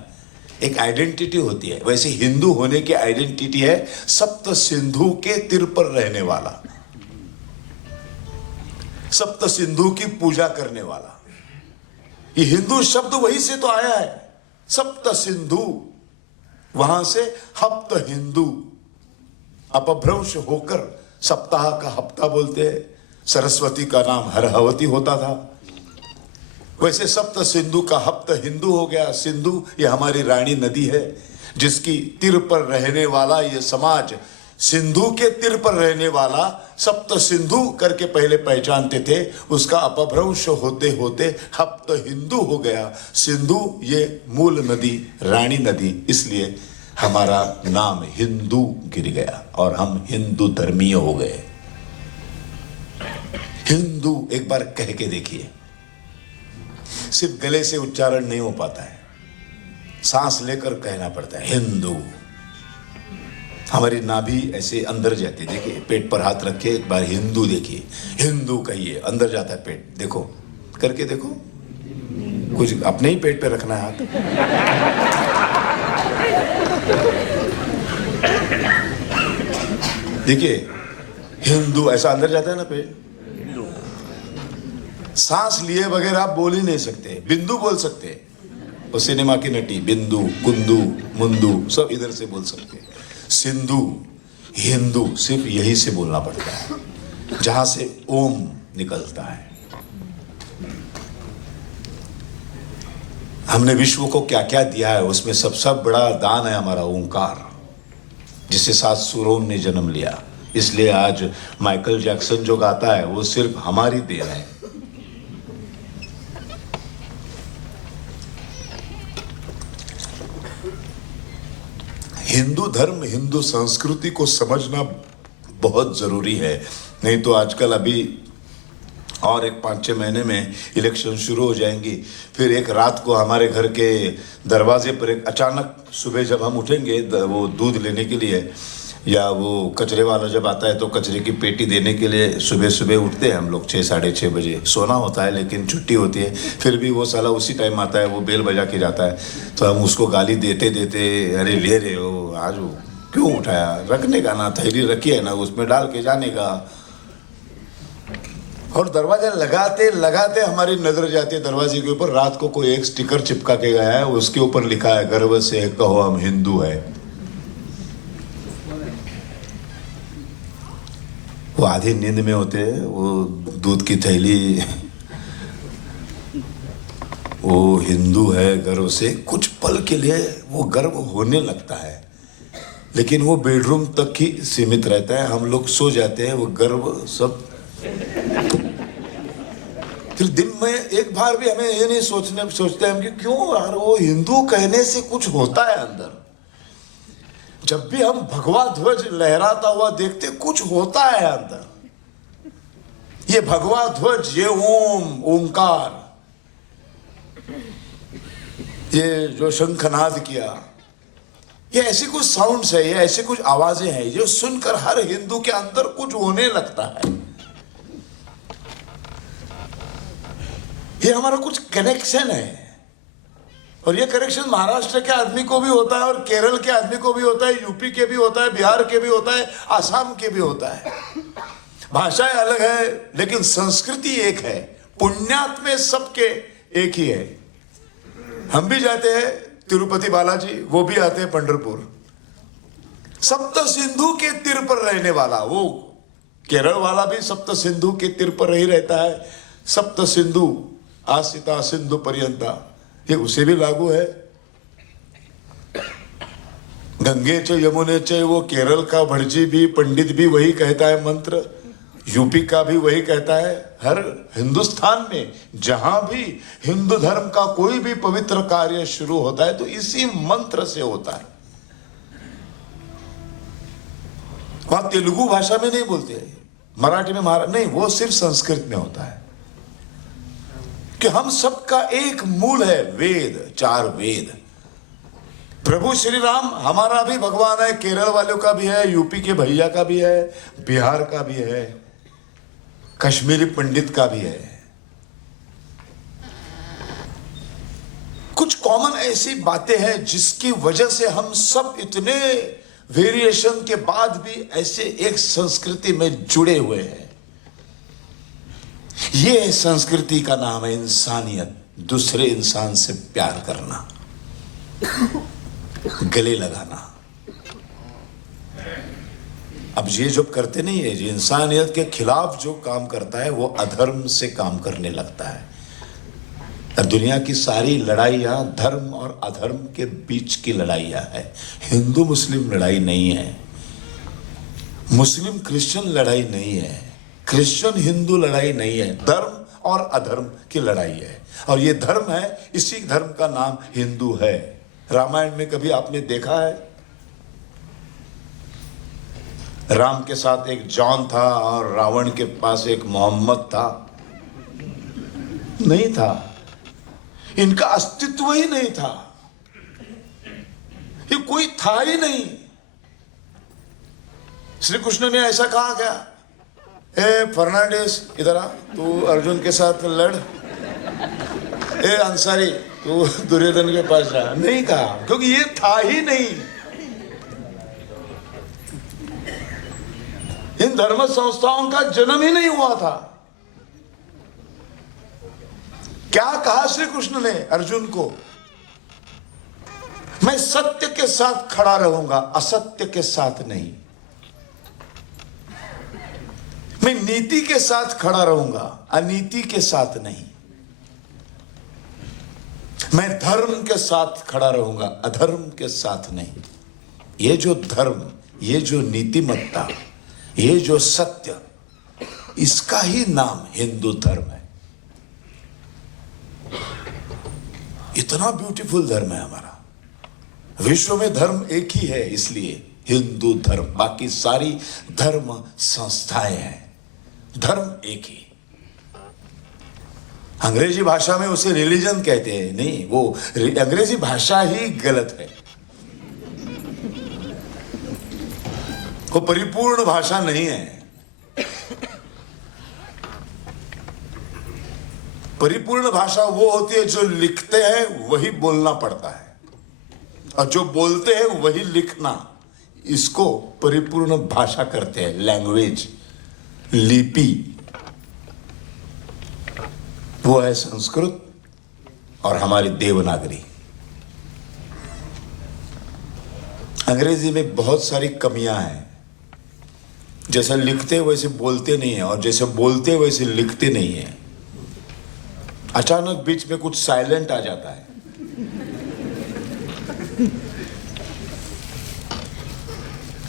एक आइडेंटिटी होती है। वैसे हिंदू होने की आइडेंटिटी है सप्त सिंधु के तीर पर रहने वाला, सप्त सिंधु की पूजा करने वाला। ये हिंदू शब्द वहीं से तो आया है, सप्त सिंधु, वहां से हप्त हिंदू, अपभ्रंश होकर सप्ताह का हफ्ता बोलते हैं। सरस्वती का नाम हरहवती होता था, वैसे सप्त सिंधु का हप्त हिंदू हो गया। सिंधु ये हमारी रानी नदी है, जिसकी तीर पर रहने वाला ये समाज, सिंधु के तीर पर रहने वाला सप्त सिंधु करके पहले पहचानते थे। उसका अपभ्रंश होते होते हप्त हिंदू हो गया। सिंधु ये मूल नदी, रानी नदी, इसलिए हमारा नाम हिंदू गिर गया और हम हिंदू धर्मीय हो गए। हिंदू एक बार कह के देखिए, सिर्फ गले से उच्चारण नहीं हो पाता है, सांस लेकर कहना पड़ता है हिंदू। हमारी नाभि ऐसे अंदर जाती है, देखिए पेट पर हाथ रखे एक बार हिंदू देखिए, हिंदू कहिए, अंदर जाता है पेट। देखो करके देखो, कुछ अपने ही पेट पे रखना है हाथ। देखिए, हिंदू ऐसा अंदर जाता है ना पे, सांस लिए बगैर आप बोल ही नहीं सकते। बिंदु बोल सकते, वो सिनेमा की नटी बिंदु, कुंदू, मुंदू सब इधर से बोल सकते। सिंधु, हिंदू सिर्फ यही से बोलना पड़ता है, जहां से ओम निकलता है। हमने विश्व को क्या क्या दिया है, उसमें सबसे बड़ा दान है हमारा ओंकार, जिसे 7 सुरों ने जन्म लिया। इसलिए आज माइकल जैक्सन जो गाता है वो सिर्फ हमारी देन है। हिंदू धर्म, हिंदू संस्कृति को समझना बहुत जरूरी है। नहीं तो आजकल अभी और एक 5-6 महीने में इलेक्शन शुरू हो जाएंगी। फिर एक रात को हमारे घर के दरवाजे पर एक अचानक सुबह जब हम उठेंगे वो दूध लेने के लिए, या वो कचरे वाला जब आता है तो कचरे की पेटी देने के लिए सुबह सुबह उठते हैं हम लोग 6-6:30 बजे। सोना होता है लेकिन छुट्टी होती है, फिर भी वो साला उसी टाइम आता है, वो बेल बजा के जाता है। तो हम उसको गाली देते देते, अरे ले रहे हो आज, वो क्यों उठाया, रखने का ना, थैली रखी है ना, उसमें डाल के जाने का। और दरवाजा लगाते लगाते हमारी नजर जाती है दरवाजे के ऊपर, रात को कोई एक स्टिकर चिपका के गया है, उसके ऊपर लिखा है गर्व से कहो हम हिंदू है। वो आधी नींद में होते हैं, वो दूध की थैली, वो हिंदू है गर्व से, कुछ पल के लिए वो गर्व होने लगता है, लेकिन वो बेडरूम तक ही सीमित रहता है। हम लोग सो जाते हैं, वो गर्व सब। फिर दिन में एक बार भी हमें ये नहीं सोचते हम कि क्यों यार वो हिंदू कहने से कुछ होता है अंदर। जब भी हम भगवा ध्वज लहराता हुआ देखते, कुछ होता है अंदर। ये भगवा ध्वज, ये ओम, ओंकार, ये जो शंखनाद किया, ये ऐसी कुछ साउंड्स है, ये ऐसी कुछ आवाजें हैं जो सुनकर हर हिंदू के अंदर कुछ होने लगता है। ये हमारा कुछ कनेक्शन है, और ये कनेक्शन महाराष्ट्र के आदमी को भी होता है, और केरल के आदमी को भी होता है, यूपी के भी होता है, बिहार के भी होता है, आसाम के भी होता है। भाषाएं अलग है लेकिन संस्कृति एक है, पुण्यात्मे सबके एक ही है। हम भी जाते हैं तिरुपति बालाजी, वो भी आते हैं पंढरपुर। सप्त सिंधु के तीर पर रहने वाला, वो केरल वाला भी सप्त सिंधु के तीर पर ही रहता है। सप्त सिंधु आसिता सिंधु पर्यंता, ये उसे भी लागू है। गंगे च यमुने च, वो केरल का भटजी भी, पंडित भी वही कहता है मंत्र, यूपी का भी वही कहता है। हर हिंदुस्तान में जहां भी हिंदू धर्म का कोई भी पवित्र कार्य शुरू होता है तो इसी मंत्र से होता है। वहां तेलुगु भाषा में नहीं बोलते, मराठी में नहीं, वो सिर्फ संस्कृत में होता है कि हम सबका एक मूल है, वेद, 4 वेद। प्रभु श्री राम हमारा भी भगवान है, केरल वालों का भी है, यूपी के भैया का भी है, बिहार का भी है, कश्मीरी पंडित का भी है। कुछ कॉमन ऐसी बातें हैं जिसकी वजह से हम सब इतने वेरिएशन के बाद भी ऐसे एक संस्कृति में जुड़े हुए हैं। ये संस्कृति का नाम है इंसानियत, दूसरे इंसान से प्यार करना, गले लगाना। अब ये जो करते नहीं है, ये इंसानियत के खिलाफ जो काम करता है वो अधर्म से काम करने लगता है। और दुनिया की सारी लड़ाइयाँ धर्म और अधर्म के बीच की लड़ाइयाँ है, हिंदू मुस्लिम लड़ाई नहीं है, मुस्लिम क्रिश्चियन लड़ाई नहीं है, क्रिश्चियन हिंदू लड़ाई नहीं है, धर्म और अधर्म की लड़ाई है। और ये धर्म है, इसी धर्म का नाम हिंदू है। रामायण में कभी आपने देखा है राम के साथ एक जॉन था और रावण के पास एक मोहम्मद था? नहीं था, इनका अस्तित्व ही नहीं था, ये कोई था ही नहीं। श्री कृष्ण ने ऐसा कहा क्या, ए फर्नांडिस इधर आ, तू अर्जुन के साथ लड़, ए अंसारी तू दुर्योधन के पास जा? नहीं कहा, क्योंकि ये था ही नहीं। इन धर्म संस्थाओं का जन्म ही नहीं हुआ था। क्या कहा श्री कृष्ण ने अर्जुन को? मैं सत्य के साथ खड़ा रहूंगा, असत्य के साथ नहीं। मैं नीति के साथ खड़ा रहूंगा, अनीति के साथ नहीं। मैं धर्म के साथ खड़ा रहूंगा, अधर्म के साथ नहीं। ये जो धर्म, ये जो नीतिमत्ता, ये जो सत्य, इसका ही नाम हिंदू धर्म है। इतना ब्यूटीफुल धर्म है हमारा। विश्व में धर्म एक ही है, इसलिए हिंदू धर्म। बाकी सारी धर्म संस्थाएं हैं, धर्म एक ही। अंग्रेजी भाषा में उसे रिलीजन कहते हैं। नहीं, वो अंग्रेजी भाषा ही गलत है। वो परिपूर्ण भाषा नहीं है। परिपूर्ण भाषा वो होती है जो लिखते हैं वही बोलना पड़ता है, और जो बोलते हैं वही लिखना। इसको परिपूर्ण भाषा करते हैं, लैंग्वेज, लिपि। वो है संस्कृत और हमारी देवनागरी। अंग्रेजी में बहुत सारी कमियां हैं। जैसे लिखते वैसे बोलते नहीं है, और जैसे बोलते वैसे लिखते नहीं है। अचानक बीच में कुछ साइलेंट आ जाता है।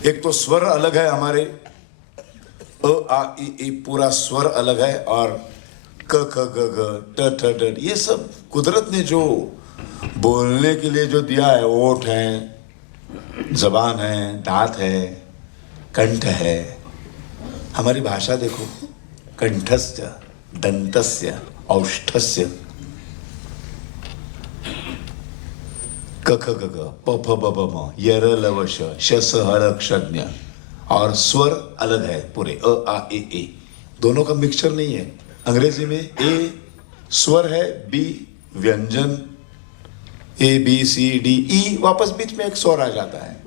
एक तो स्वर अलग है हमारे, अ आ इ ई पूरा स्वर अलग है, और क ख ग घ ट ठ ड, ये सब कुदरत ने जो बोलने के लिए जो दिया है, ओठ है, जबान है, दांत है, कंठ है। हमारी भाषा देखो, कंठस्य, दंतस्य, औष्ठस्य, क ख ग घ प फ ब भ म, य र ल व श, श स ह र क्ष ज्ञ। और स्वर अलग है पूरे, अ आ ए। दोनों का मिक्सचर नहीं है। अंग्रेजी में ए स्वर है, बी व्यंजन, A B C D E, वापस बीच में एक स्वर आ जाता है।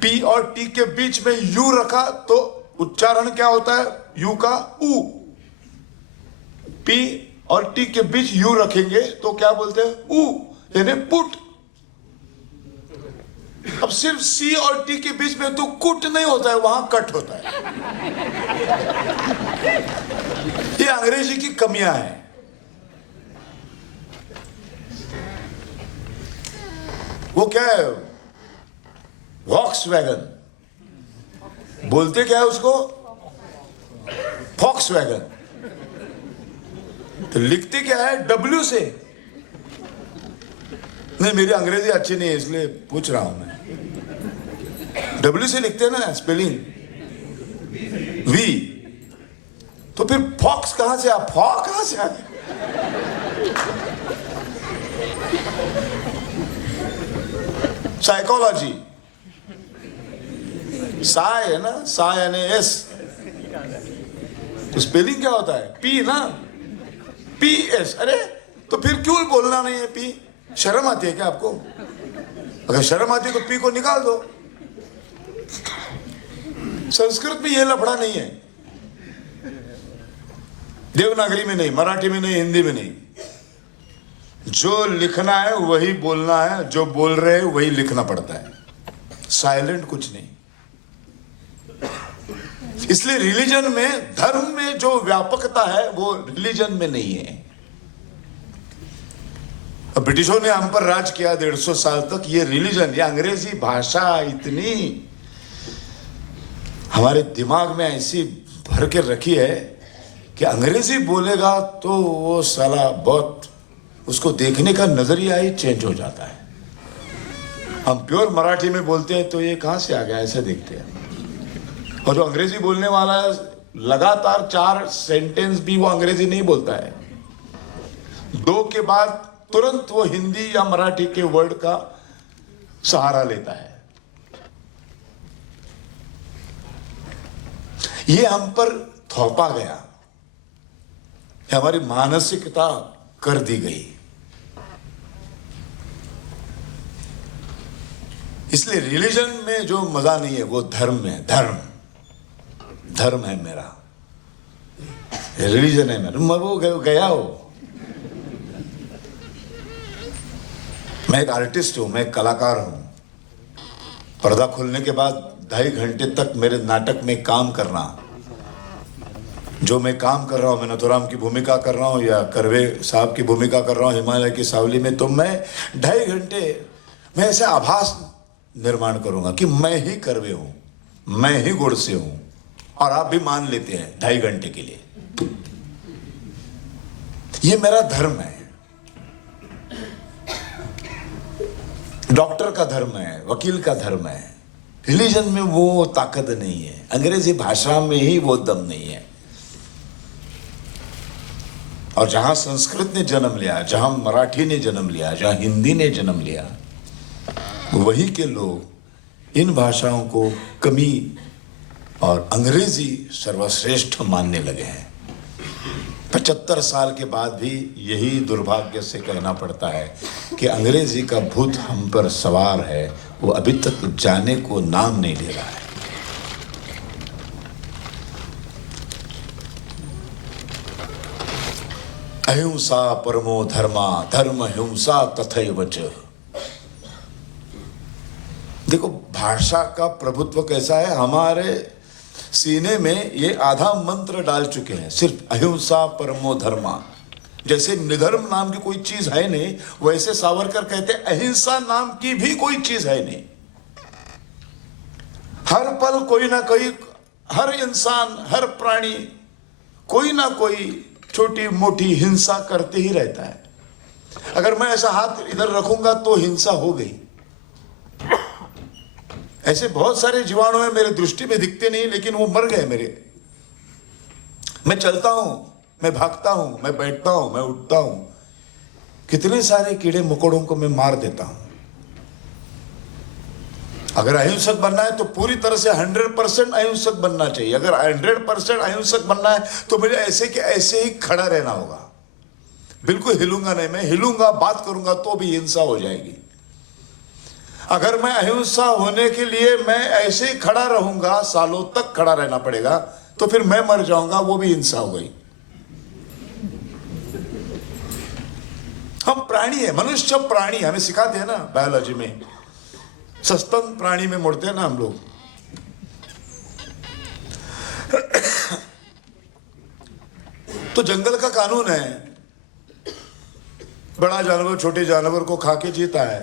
पी और टी के बीच में यू रखा तो उच्चारण क्या होता है? यू का ऊ। पी और टी के बीच यू रखेंगे तो क्या बोलते हैं? ऊ, यानी पुट। अब सिर्फ सी और टी के बीच में तो कुट नहीं होता है, वहां कट होता है। ये अंग्रेजी की कमियां हैं। वो क्या है? वॉक्सवैगन बोलते क्या है उसको? फॉक्सवैगन। तो लिखते क्या है? डब्ल्यू से। नहीं, मेरी अंग्रेजी अच्छी नहीं है इसलिए पूछ रहा हूं मैं। डब्ल्यू से लिखते हैं ना स्पेलिंग, वी। तो फिर फॉक्स कहां से आ, फॉ कहां से आ गया? साइकोलॉजी, साय है ना, साय यानी एस, तो स्पेलिंग क्या होता है? पी ना, पी एस। अरे तो फिर क्यों बोलना नहीं है पी? शर्म आती है क्या आपको? अगर शर्म आती है तो पी को निकाल दो। संस्कृत में ये लफड़ा नहीं है, देवनागरी में नहीं, मराठी में नहीं, हिंदी में नहीं। जो लिखना है वही बोलना है, जो बोल रहे हैं वही लिखना पड़ता है। साइलेंट कुछ नहीं। इसलिए रिलीजन में, धर्म में जो व्यापकता है वो रिलीजन में नहीं है। अब ब्रिटिशों ने हम पर राज किया 150 साल तक। ये रिलीजन, ये अंग्रेजी भाषा इतनी हमारे दिमाग में ऐसी भर के रखी है कि अंग्रेजी बोलेगा तो वो साला बहुत, उसको देखने का नजरिया ही चेंज हो जाता है। हम प्योर मराठी में बोलते हैं तो ये कहां से आ गया, ऐसे देखते हैं। और जो अंग्रेजी बोलने वाला है, लगातार 4 सेंटेंस भी वो अंग्रेजी नहीं बोलता है, 2 के बाद तुरंत वो हिंदी या मराठी के वर्ड का सहारा लेता है। ये हम पर थोपा गया, हमारी मानसिकता कर दी गई। इसलिए रिलीजन में जो मजा नहीं है वो धर्म में। धर्म धर्म है मेरा, रिलीजन है मेरा। मैं वो गया हो, मैं एक आर्टिस्ट हूं, मैं एक कलाकार हूं। पर्दा खुलने के बाद 2.5 घंटे तक मेरे नाटक में काम करना, जो मैं काम कर रहा हूं, मैं नथुराम की भूमिका कर रहा हूं या कर्वे साहब की भूमिका कर रहा हूं हिमालय की सावली में, तो मैं 2.5 घंटे मैं ऐसे आभास निर्माण करूंगा कि मैं ही कर्वे हूं, मैं ही गुड़ से हूं, और आप भी मान लेते हैं 2.5 घंटे के लिए। ये मेरा धर्म है, डॉक्टर का धर्म है, वकील का धर्म है। रिलीजन में वो ताकत नहीं है, अंग्रेजी भाषा में ही वो दम नहीं है। और जहां संस्कृत ने जन्म लिया, जहां मराठी ने जन्म लिया, जहां हिंदी ने जन्म लिया, वही के लोग इन भाषाओं को कमी और अंग्रेजी सर्वश्रेष्ठ मानने लगे हैं। 75 साल के बाद भी यही दुर्भाग्य से कहना पड़ता है कि अंग्रेजी का भूत हम पर सवार है, वो अभी तक जाने को नाम नहीं ले रहा है। अहिंसा परमो धर्मा, धर्म हिंसा तथैव च। देखो भाषा का प्रभुत्व कैसा है, हमारे सीने में ये आधा मंत्र डाल चुके हैं, सिर्फ अहिंसा परमो धर्मा। जैसे निधर्म नाम की कोई चीज है नहीं, वैसे सावरकर कहते अहिंसा नाम की भी कोई चीज है नहीं। हर पल कोई ना कोई, हर इंसान, हर प्राणी कोई ना कोई छोटी मोटी हिंसा करते ही रहता है। अगर मैं ऐसा हाथ इधर रखूंगा तो हिंसा हो गई। ऐसे बहुत सारे जीवाणु हैं, मेरे दृष्टि में दिखते नहीं, लेकिन वो मर गए मेरे। मैं चलता हूं, मैं भागता हूं, मैं बैठता हूं, मैं उठता हूं, कितने सारे कीड़े मकोड़ों को मैं मार देता हूं। अगर अहिंसक बनना है तो पूरी तरह से 100% अहिंसक बनना चाहिए। अगर 100% अहिंसक बनना है तो मुझे ऐसे कि ऐसे ही खड़ा रहना होगा, बिल्कुल हिलूंगा नहीं। मैं हिलूंगा, बात करूंगा तो भी हिंसा हो जाएगी। अगर मैं अहिंसा होने के लिए मैं ऐसे ही खड़ा रहूंगा, सालों तक खड़ा रहना पड़ेगा, तो फिर मैं मर जाऊंगा, वो भी हिंसा हो गई। हम प्राणी है, मनुष्य प्राणी, हमें सिखाते हैं ना बायोलॉजी में, सस्तन प्राणी में मुड़ते हैं ना हम लोग। तो जंगल का कानून है, बड़ा जानवर छोटे जानवर को खा के जीता है।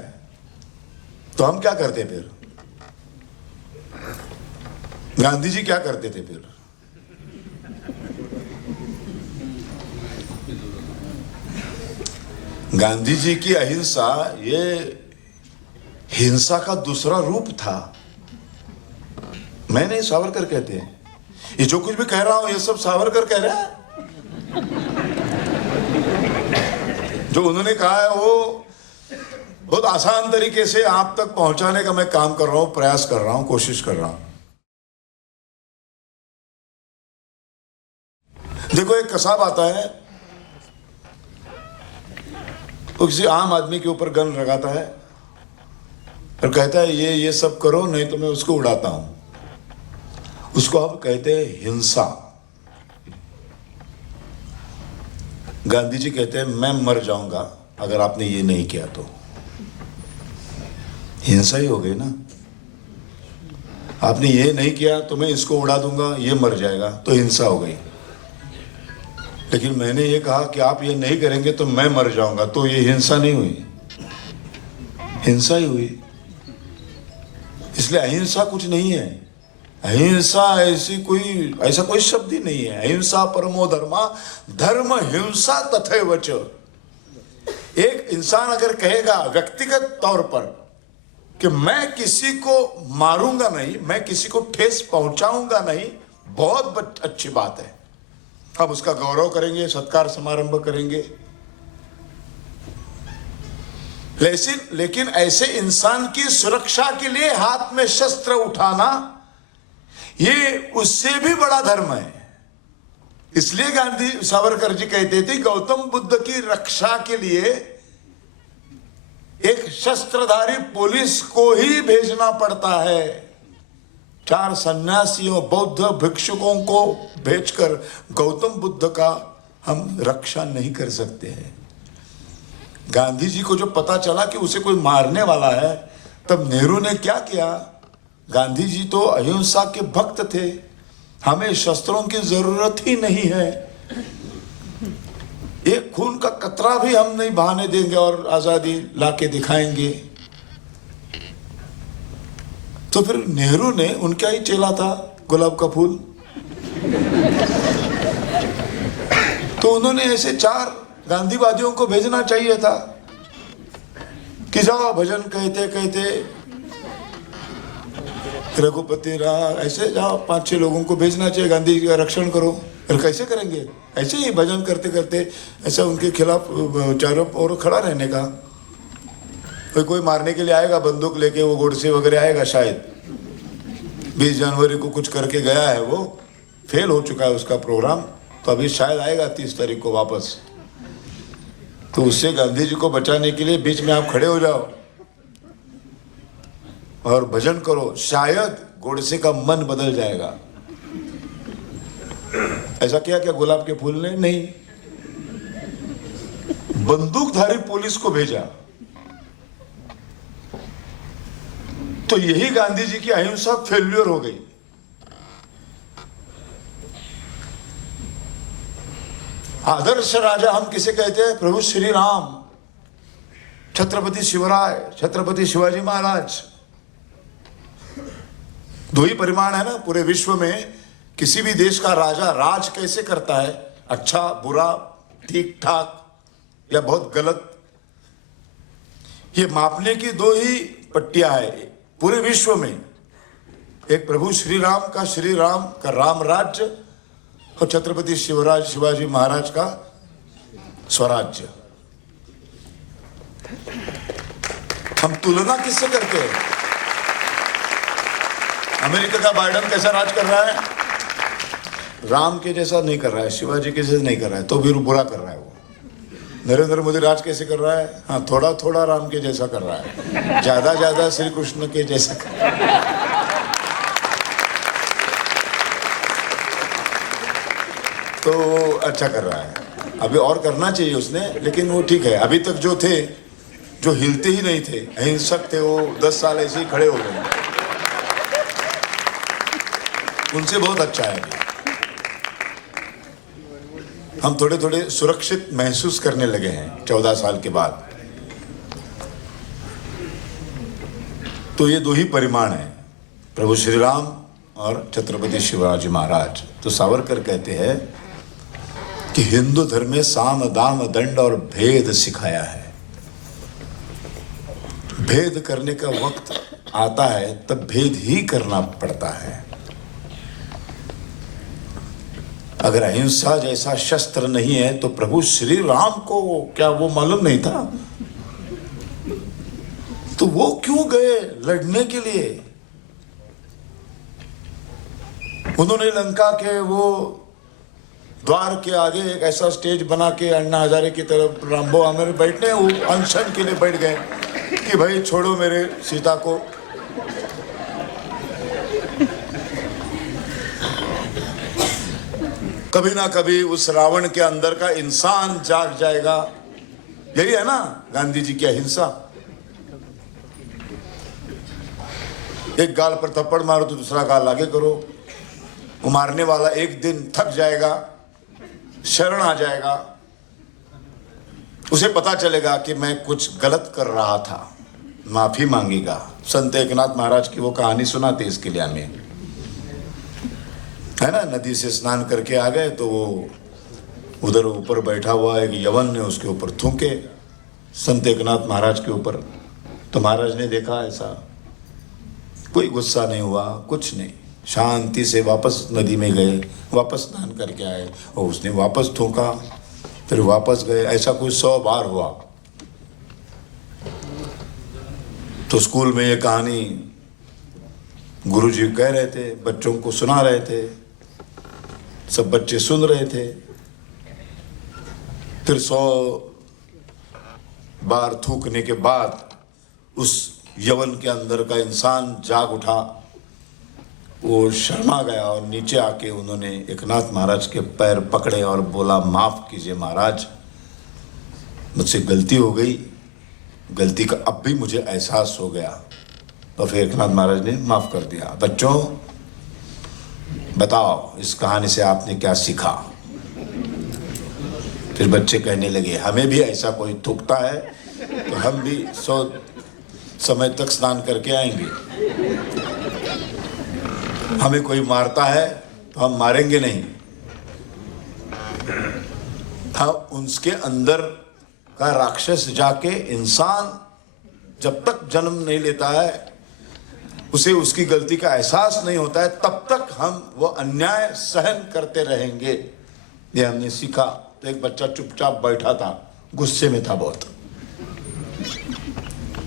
तो हम क्या करते फिर? गांधी जी क्या करते थे फिर? गांधी जी की अहिंसा ये हिंसा का दूसरा रूप था। मैं नहीं, सावरकर कहते हैं। ये जो कुछ भी कह रहा हूं ये सब सावरकर कह रहा है। जो उन्होंने कहा है वो बहुत आसान तरीके से आप तक पहुंचाने का मैं काम कर रहा हूं, प्रयास कर रहा हूं, कोशिश कर रहा हूं। देखो एक कसाब आता है, वो किसी आम आदमी के ऊपर गन लगाता है और कहता है ये सब करो नहीं तो मैं उसको उड़ाता हूं। उसको अब कहते हैं हिंसा। गांधी जी कहते हैं मैं मर जाऊंगा अगर आपने ये नहीं किया तो। हिंसा ही हो गई ना। आपने ये नहीं किया तो मैं इसको उड़ा दूंगा, ये मर जाएगा, तो हिंसा हो गई। लेकिन मैंने ये कहा कि आप ये नहीं करेंगे तो मैं मर जाऊंगा, तो ये हिंसा नहीं हुई, हिंसा ही हुई। इसलिए अहिंसा कुछ नहीं है। अहिंसा ऐसा कोई शब्द ही नहीं है। अहिंसा परमो धर्मा, धर्म हिंसा तथैव च। एक इंसान अगर कहेगा व्यक्तिगत तौर पर कि मैं किसी को मारूंगा नहीं, मैं किसी को ठेस पहुंचाऊंगा नहीं, बहुत अच्छी बात है। हम उसका गौरव करेंगे, सत्कार समारंभ करेंगे। लेकिन ऐसे इंसान की सुरक्षा के लिए हाथ में शस्त्र उठाना ये उससे भी बड़ा धर्म है। इसलिए गांधी सावरकर जी कहते थे गौतम बुद्ध की रक्षा के लिए एक शस्त्रधारी पुलिस को ही भेजना पड़ता है। 4 सन्यासियों बौद्ध भिक्षुकों को भेजकर गौतम बुद्ध का हम रक्षा नहीं कर सकते हैं। गांधी जी को जो पता चला कि उसे कोई मारने वाला है, तब नेहरू ने क्या किया? गांधी जी तो अहिंसा के भक्त थे, हमें शस्त्रों की जरूरत ही नहीं है, एक खून का कतरा भी हम नहीं बहाने देंगे और आजादी लाके दिखाएंगे। तो फिर नेहरू ने, उनका ही चेला था गुलाब का फूल, तो उन्होंने ऐसे 4 गांधीवादियों को भेजना चाहिए था कि जाओ भजन कहते कहते रघुपति राम, ऐसे जाओ 5-6 लोगों को भेजना चाहिए, गांधी जी का रक्षण करो। फिर कैसे करेंगे? ऐसे ही भजन करते करते ऐसा उनके खिलाफ चारों ओर खड़ा रहने का। कोई मारने के लिए आएगा बंदूक लेके, वो गोडसे वगैरह आएगा शायद। 20 जनवरी को कुछ करके गया है, वो फेल हो चुका है उसका प्रोग्राम, तो अभी शायद आएगा 30 तारीख को वापस। तो उससे गांधी जी को बचाने के लिए बीच में आप खड़े हो जाओ और भजन करो, शायद गोडसे का मन बदल जाएगा। ऐसा किया क्या गुलाब के फूल ने? नहीं, बंदूकधारी पुलिस को भेजा। तो यही गांधी जी की अहिंसा फेल्यूर हो गई। आदर्श राजा हम किसे कहते हैं? प्रभु श्री राम, छत्रपति शिवराय, छत्रपति शिवाजी महाराज। 2 ही परिमाण है ना पूरे विश्व में। किसी भी देश का राजा राज कैसे करता है, अच्छा बुरा, ठीक ठाक या बहुत गलत, ये मापने की 2 ही पट्टियां है पूरे विश्व में। एक प्रभु श्री राम का राम राज्य और छत्रपति शिवाजी महाराज का स्वराज्य। हम तुलना किससे करते हैं? अमेरिका का बाइडेन कैसा राज कर रहा है? राम के जैसा नहीं कर रहा है, शिवाजी के जैसा नहीं कर रहा है, तो भी बुरा कर रहा है वो। नरेंद्र मोदी राज कैसे कर रहा है? हाँ, थोड़ा थोड़ा राम के जैसा कर रहा है, ज्यादा ज्यादा श्री कृष्ण के जैसा कर रहा है। तो अच्छा कर रहा है, अभी और करना चाहिए उसने, लेकिन वो ठीक है। अभी तक जो थे, जो हिलते ही नहीं थे, अहिंसक थे, वो 10 साल ऐसे ही खड़े हो गए, उनसे बहुत अच्छा है। हम थोड़े थोड़े सुरक्षित महसूस करने लगे हैं 14 साल के बाद। तो ये 2 ही परिमाण हैं, प्रभु श्री राम और छत्रपति शिवाजी महाराज। तो सावरकर कहते हैं कि हिंदू धर्म में साम दाम दंड और भेद सिखाया है। भेद करने का वक्त आता है तब भेद ही करना पड़ता है। अगर अहिंसा जैसा शस्त्र नहीं है तो प्रभु श्री राम को क्या वो मालूम नहीं था? तो वो क्यों गए लड़ने के लिए? उन्होंने लंका के वो द्वार के आगे एक ऐसा स्टेज बना के अन्ना हजारे की तरफ रामबो आमिर बैठने, वो अनशन के लिए बैठ गए कि भाई छोड़ो मेरे सीता को। कभी ना कभी उस रावण के अंदर का इंसान जाग जाएगा। यही है ना गांधी जी की अहिंसा। एक गाल पर थप्पड़ मारो तो दूसरा गाल आगे करो। वो मारने वाला एक दिन थक जाएगा, शरण आ जाएगा, उसे पता चलेगा कि मैं कुछ गलत कर रहा था, माफी मांगेगा। संत एकनाथ महाराज की वो कहानी सुनाते इसके लिए हमें, है ना। नदी से स्नान करके आ गए तो वो उधर ऊपर बैठा हुआ एक यवन ने उसके ऊपर थूके, संत एकनाथ महाराज के ऊपर। तो महाराज ने देखा ऐसा, कोई गुस्सा नहीं हुआ, कुछ नहीं, शांति से वापस नदी में गए, वापस स्नान करके आए और उसने वापस थूका, फिर वापस गए। ऐसा कुछ 100 बार हुआ। तो स्कूल में ये कहानी गुरुजी कह रहे थे, बच्चों को सुना रहे थे, सब बच्चे सुन रहे थे। फिर 100 बार थूकने के बाद उस यवन के अंदर का इंसान जाग उठा वो शर्मा गया और नीचे आके उन्होंने एकनाथ महाराज के पैर पकड़े और बोला, माफ कीजिए महाराज, मुझसे गलती हो गई, गलती का अब भी मुझे एहसास हो गया। तो फिर एकनाथ महाराज ने माफ कर दिया। बच्चों बताओ इस कहानी से आपने क्या सीखा? फिर बच्चे कहने लगे, हमें भी ऐसा कोई थूकता है तो हम भी 100 समय तक स्नान करके आएंगे, हमें कोई मारता है तो हम मारेंगे नहीं। हाँ, उसके अंदर का राक्षस जाके इंसान जब तक जन्म नहीं लेता है, उसे उसकी गलती का एहसास नहीं होता है, तब तक हम वो अन्याय सहन करते रहेंगे। ये हमने सीखा। तो एक बच्चा चुपचाप बैठा था, गुस्से में था बहुत।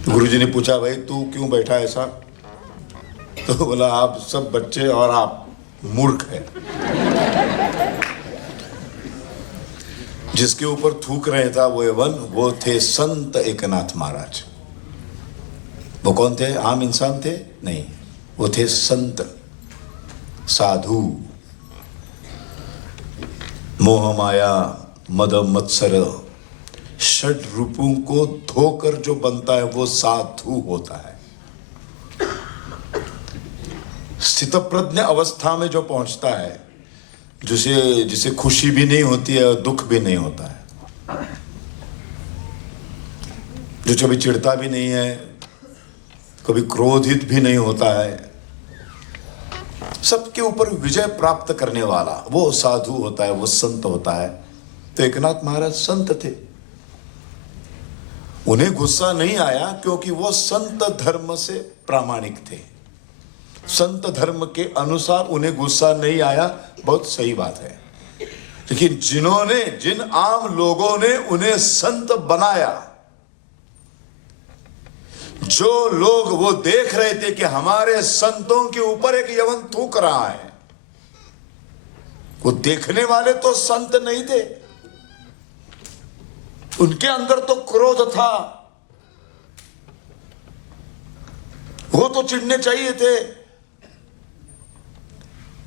गुरुजी ने पूछा, भाई तू क्यों बैठा ऐसा? तो बोला, आप सब बच्चे और आप मूर्ख हैं। जिसके ऊपर थूक रहे था वो थे संत एकनाथ महाराज। वो कौन थे? आम इंसान थे? नहीं, वो थे संत, साधु। मोह माया मद मत्सर षड रूपों को धोकर जो बनता है वो साधु होता है। स्थित प्रज्ञ अवस्था में जो पहुंचता है, जिसे खुशी भी नहीं होती है और दुख भी नहीं होता है, जो कभी चिढ़ता भी नहीं है, कभी क्रोधित भी नहीं होता है, सबके ऊपर विजय प्राप्त करने वाला वो साधु होता है, वो संत होता है। तो एकनाथ महाराज संत थे। उन्हें गुस्सा नहीं आया क्योंकि वो संत धर्म से प्रामाणिक थे। संत धर्म के अनुसार उन्हें गुस्सा नहीं आया, बहुत सही बात है। लेकिन जिन आम लोगों ने उन्हें संत बनाया, जो लोग वो देख रहे थे कि हमारे संतों के ऊपर एक यवन थूक रहा है, वो देखने वाले तो संत नहीं थे, उनके अंदर तो क्रोध था, वो तो चिढ़ने चाहिए थे।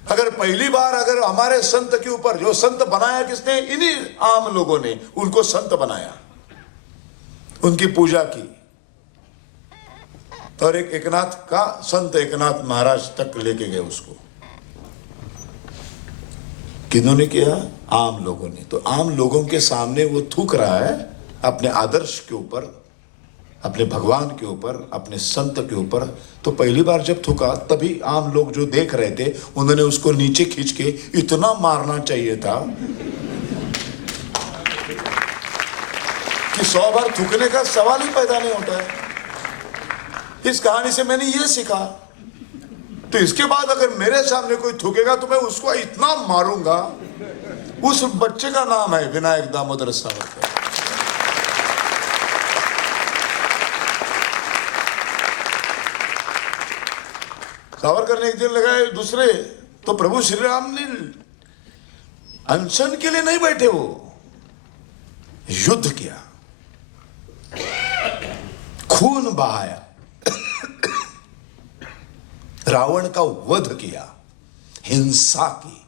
अगर पहली बार अगर हमारे संत के ऊपर, जो संत बनाया किसने? इन्हीं आम लोगों ने उनको संत बनाया, उनकी पूजा की, और एक एकनाथ का संत एकनाथ महाराज तक लेके गए उसको। किन्होंने किया? आम लोगों ने। तो आम लोगों के सामने वो थूक रहा है अपने आदर्श के ऊपर, अपने भगवान के ऊपर, अपने संत के ऊपर। तो पहली बार जब थूका, तभी आम लोग जो देख रहे थे उन्होंने उसको नीचे खींच के इतना मारना चाहिए था कि 100 बार थूकने का सवाल ही पैदा नहीं होता है। इस कहानी से मैंने ये सीखा। तो इसके बाद अगर मेरे सामने कोई थूकेगा तो मैं उसको इतना मारूंगा। उस बच्चे का नाम है विनायक दामोदर सावरकर। सावरकर ने एक दिन लगाए दूसरे, तो प्रभु श्री राम ने अनशन के लिए नहीं बैठे, वो युद्ध किया, खून बहाया, रावण का वध किया, हिंसा की,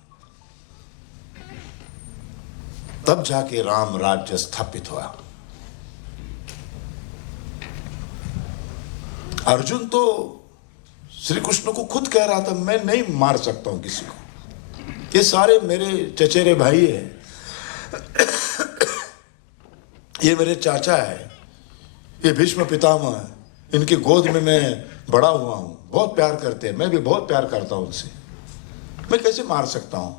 तब जाके राम राज्य स्थापित हुआ। अर्जुन तो श्री कृष्ण को खुद कह रहा था, मैं नहीं मार सकता हूं किसी को, ये सारे मेरे चचेरे भाई है, ये मेरे चाचा है, ये भीष्म पितामह है, इनकी गोद में मैं बड़ा हुआ हूं, बहुत प्यार करते हैं, मैं भी बहुत प्यार करता हूं उनसे, मैं कैसे मार सकता हूं?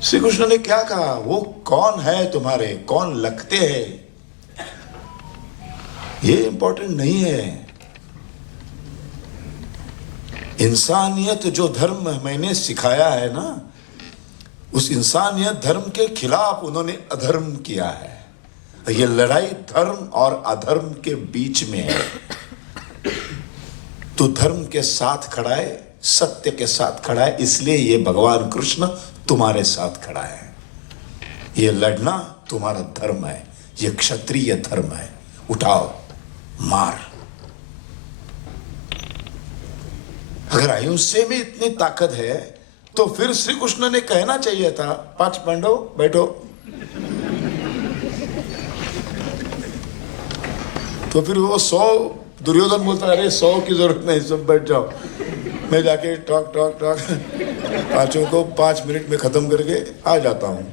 श्री कृष्ण ने क्या कहा? वो कौन है तुम्हारे, कौन लगते हैं, ये इंपॉर्टेंट नहीं है। इंसानियत जो धर्म मैंने सिखाया है ना, उस इंसानियत धर्म के खिलाफ उन्होंने अधर्म किया है। ये लड़ाई धर्म और अधर्म के बीच में है। तो धर्म के साथ खड़ा है, सत्य के साथ खड़ा है, इसलिए ये भगवान कृष्ण तुम्हारे साथ खड़ा है। ये लड़ना तुम्हारा धर्म है, ये क्षत्रिय धर्म है। उठाओ, मार। अगर अहिंसा में इतनी ताकत है तो फिर श्री कृष्ण ने कहना चाहिए था 5 पांडव बैठो। तो फिर वो 100 दुर्योधन बोलता अरे 100 की जरूरत नहीं, सब बैठ जाओ, मैं जाके टॉक टॉक टॉक 5 को 5 मिनट में खत्म करके आ जाता हूं।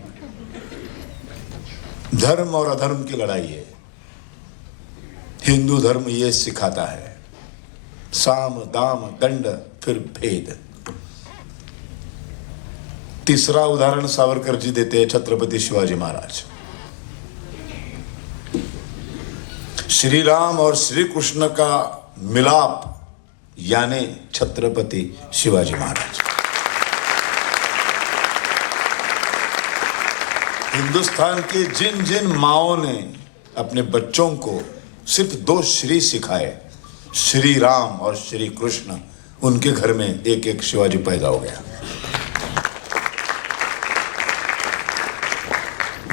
धर्म और अधर्म की लड़ाई है। हिंदू धर्म ये सिखाता है, साम दाम दंड फिर भेद। तीसरा उदाहरण सावरकर जी देते हैं छत्रपति शिवाजी महाराज। श्री राम और श्री कृष्ण का मिलाप यानी छत्रपति शिवाजी महाराज। हिंदुस्तान की जिन जिन माओं ने अपने बच्चों को सिर्फ 2 श्री सिखाए, श्री राम और श्री कृष्ण, उनके घर में एक एक शिवाजी पैदा हो गया।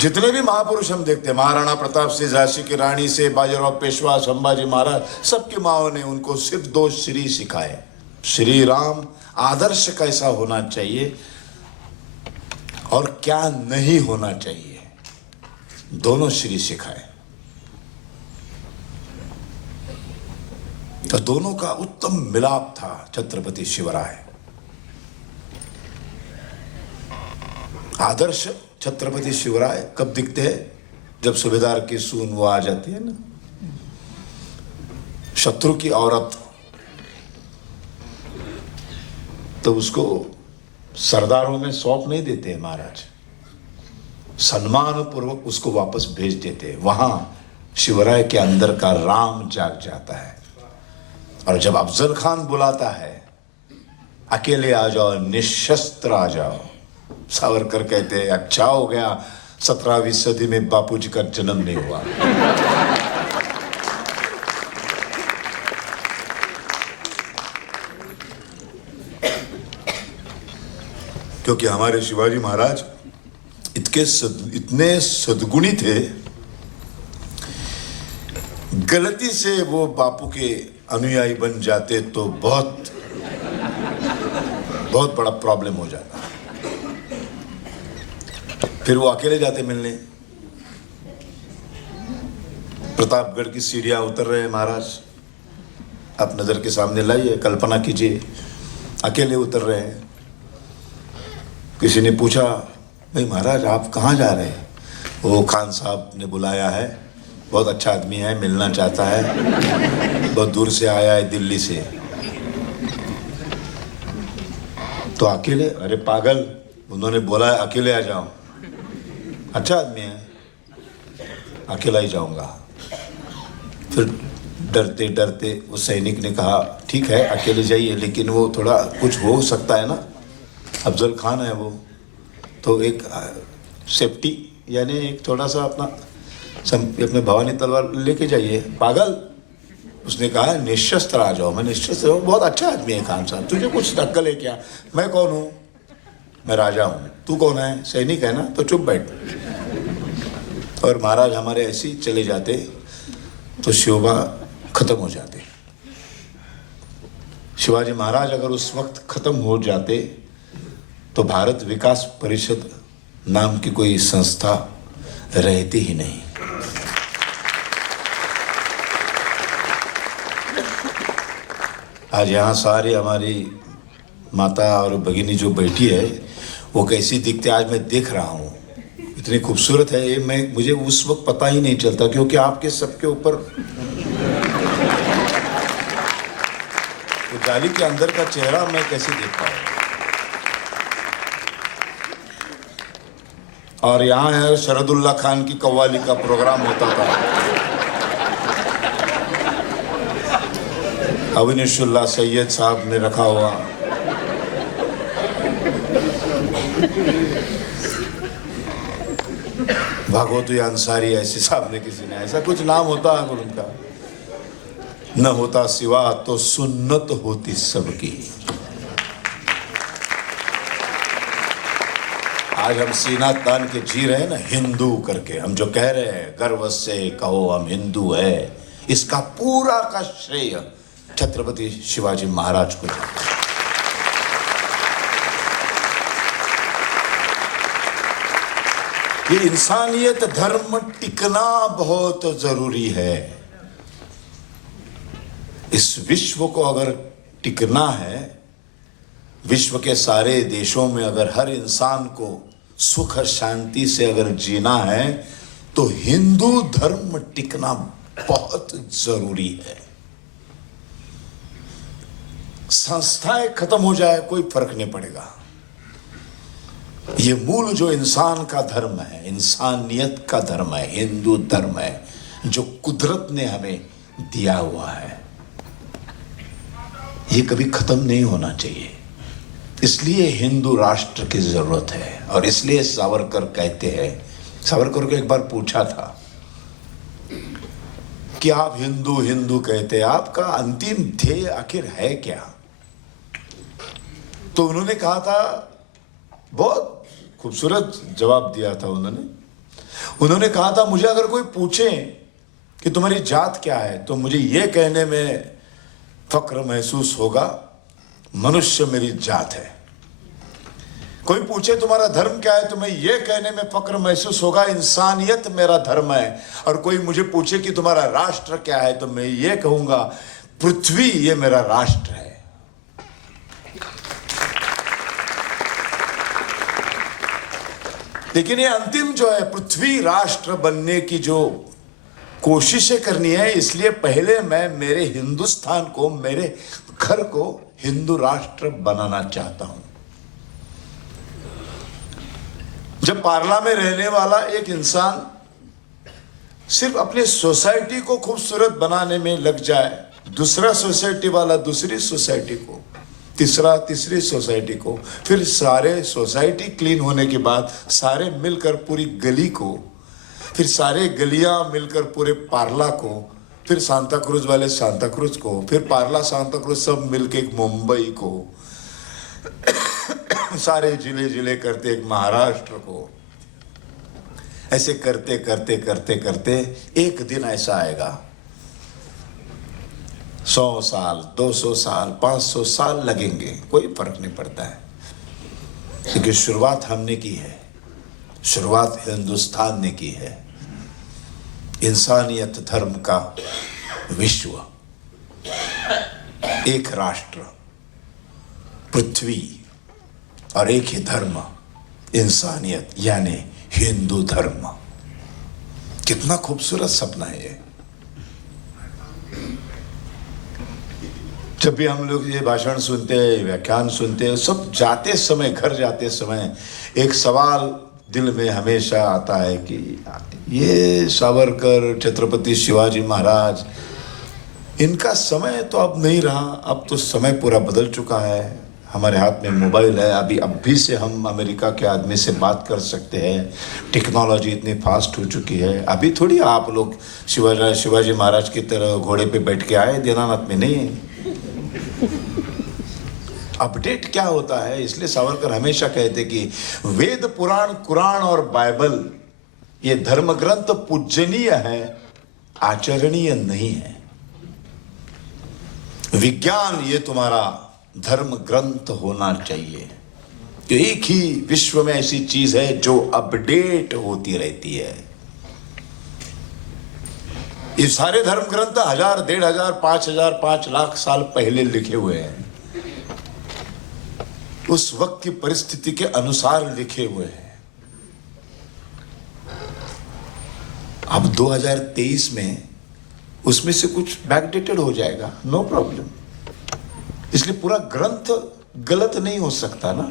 जितने भी महापुरुष हम देखते हैं, महाराणा प्रताप से झांसी की रानी से बाजीराव पेशवा, संभाजी महाराज, सबकी माओं ने उनको सिर्फ 2 श्री सिखाए, श्री राम, आदर्श कैसा होना चाहिए और क्या नहीं होना चाहिए, दोनों श्री सिखाए। तो दोनों का उत्तम मिलाप था छत्रपति शिवराय। आदर्श छत्रपति शिवराय कब दिखते हैं? जब सूबेदार की सून वो आ जाती है ना, शत्रु की औरत, तो उसको सरदारों में सौंप नहीं देते हैं महाराज, सम्मान पूर्वक उसको वापस भेज देते हैं। वहां शिवराय के अंदर का राम जाग जाता है। और जब अफजल खान बुलाता है, अकेले आ जाओ, निशस्त्र आ जाओ, सावरकर कहते हैं अच्छा हो गया 17वीं सदी में बापूजी का जन्म नहीं हुआ। क्योंकि हमारे शिवाजी महाराज इतने सद्गुणी थे, गलती से वो बापू के अनुयायी बन जाते तो बहुत बड़ा प्रॉब्लम हो जाता। फिर वो अकेले जाते मिलने। प्रतापगढ़ की सीढ़ियां उतर रहे हैं महाराज, आप नजर के सामने लाइए, कल्पना कीजिए, अकेले उतर रहे हैं। किसी ने पूछा भाई महाराज आप कहाँ जा रहे हैं? वो खान साहब ने बुलाया है, बहुत अच्छा आदमी है, मिलना चाहता है, बहुत दूर से आया है, दिल्ली से। तो अकेले? अरे पागल, उन्होंने बोला है अकेले आ जाओ। अच्छा आदमी है, अकेला ही जाऊंगा। फिर डरते डरते उस सैनिक ने कहा ठीक है अकेले जाइए, लेकिन वो थोड़ा कुछ हो सकता है ना, अफजल खान है वो, तो एक सेफ्टी यानी एक थोड़ा सा अपने भवानी तलवार लेके जाइए। पागल, उसने कहा निशस्त्र आ जाओ। मैं निशस्त्र हूँ, बहुत अच्छा आदमी है खान साहब, तुझे कुछ अक्ल है क्या? मैं कौन हूँ? मैं राजा हूँ। तू कौन है? सैनिक है ना, तो चुप बैठ। और महाराज हमारे ऐसे ही चले जाते तो शोभा खत्म हो जाते। शिवाजी महाराज अगर उस वक्त खत्म हो जाते तो भारत विकास परिषद नाम की कोई संस्था रहती ही नहीं। आज यहाँ सारी हमारी माता और भगिनी जो बैठी है वो कैसी दिखती है आज मैं देख रहा हूँ, इतनी खूबसूरत है ये। मुझे उस वक्त पता ही नहीं चलता, क्योंकि आपके सबके ऊपर तो जाली के अंदर का चेहरा मैं कैसे देख पाऊँ। और यहाँ है शरदुल्ला खान की कव्वाली का प्रोग्राम होता था, अविनिशुल्ला सैयद साहब ने रखा हुआ। भागवती अंसारी ऐसे साहब ने, किसी ने ऐसा कुछ नाम होता है उनका। न होता सिवा तो सुन्नत होती सबकी। आज हम सीना तान के जी रहे हैं ना हिंदू करके, हम जो कह रहे हैं गर्व से कहो हम हिंदू है, इसका पूरा का श्रेय छत्रपति शिवाजी महाराज को। ये इंसानियत धर्म टिकना बहुत जरूरी है। इस विश्व को अगर टिकना है, विश्व के सारे देशों में अगर हर इंसान को सुख शांति से अगर जीना है, तो हिंदू धर्म टिकना बहुत जरूरी है। संस्थाएं खत्म हो जाए कोई फर्क नहीं पड़ेगा। ये मूल जो इंसान का धर्म है, इंसानियत का धर्म है, हिंदू धर्म है, जो कुदरत ने हमें दिया हुआ है, ये कभी खत्म नहीं होना चाहिए। इसलिए हिंदू राष्ट्र की जरूरत है। और इसलिए सावरकर कहते हैं, सावरकर को एक बार पूछा था कि आप हिंदू हिंदू कहते हैं, आपका अंतिम ध्येय आखिर है क्या? तो उन्होंने कहा था, बहुत खूबसूरत जवाब दिया था उन्होंने कहा था, मुझे अगर कोई पूछे कि तुम्हारी जात क्या है, तो मुझे यह कहने में फक्र महसूस होगा, मनुष्य मेरी जात है। कोई पूछे तुम्हारा धर्म क्या है, तो मैं ये कहने में फक्र महसूस होगा, इंसानियत मेरा धर्म है। और कोई मुझे पूछे कि तुम्हारा राष्ट्र क्या है, तो मैं ये कहूंगा, पृथ्वी ये मेरा राष्ट्र है। लेकिन ये अंतिम जो है, पृथ्वी राष्ट्र बनने की जो कोशिशें करनी है, इसलिए पहले मैं मेरे हिंदुस्तान को, मेरे घर को हिंदू राष्ट्र बनाना चाहता हूं। जब पार्ला में रहने वाला एक इंसान सिर्फ अपने सोसाइटी को खूबसूरत बनाने में लग जाए, दूसरा सोसाइटी वाला दूसरी सोसाइटी को, तीसरा तीसरी सोसाइटी को, फिर सारे सोसाइटी क्लीन होने के बाद सारे मिलकर पूरी गली को, फिर सारे गलियां मिलकर पूरे पार्ला को, फिर सांता क्रूज वाले सांता क्रूज को, फिर पार्ला सांता क्रूज सब मिलके एक मुंबई को, सारे जिले जिले करते एक महाराष्ट्र को, ऐसे करते करते करते करते एक दिन ऐसा आएगा, 100 साल 200 साल 500 साल लगेंगे, कोई फर्क नहीं पड़ता है, क्योंकि शुरुआत हमने की है, शुरुआत हिंदुस्तान ने की है। इंसानियत धर्म का विश्व, एक राष्ट्र, पृथ्वी और एक ही धर्म, इंसानियत यानी हिंदू धर्म। कितना खूबसूरत सपना है ये। जब भी हम लोग ये भाषण सुनते हैं, व्याख्यान सुनते हैं, सब जाते समय, घर जाते समय एक सवाल दिल में हमेशा आता है कि ये सावरकर, छत्रपति शिवाजी महाराज, इनका समय तो अब नहीं रहा, अब तो समय पूरा बदल चुका है। हमारे हाथ में मोबाइल है, अब भी से हम अमेरिका के आदमी से बात कर सकते हैं, टेक्नोलॉजी इतनी फास्ट हो चुकी है। अभी थोड़ी आप लोग शिवाजी महाराज की तरह घोड़े पे बैठ के आए दीनानाथ में, नहीं। अपडेट क्या होता है, इसलिए सावरकर हमेशा कहते कि वेद पुराण कुरान और बाइबल ये धर्म ग्रंथ पूजनीय है, आचरणीय नहीं है। विज्ञान ये तुम्हारा धर्म ग्रंथ होना चाहिए। तो एक ही विश्व में ऐसी चीज है जो अपडेट होती रहती है। ये सारे धर्म ग्रंथ 1000, 1500, 5000, 5 लाख साल पहले लिखे हुए हैं, उस वक्त की परिस्थिति के अनुसार लिखे हुए हैं। अब 2023 में उसमें से कुछ बैकडेटेड हो जाएगा, नो प्रॉब्लम। इसलिए पूरा ग्रंथ गलत नहीं हो सकता ना।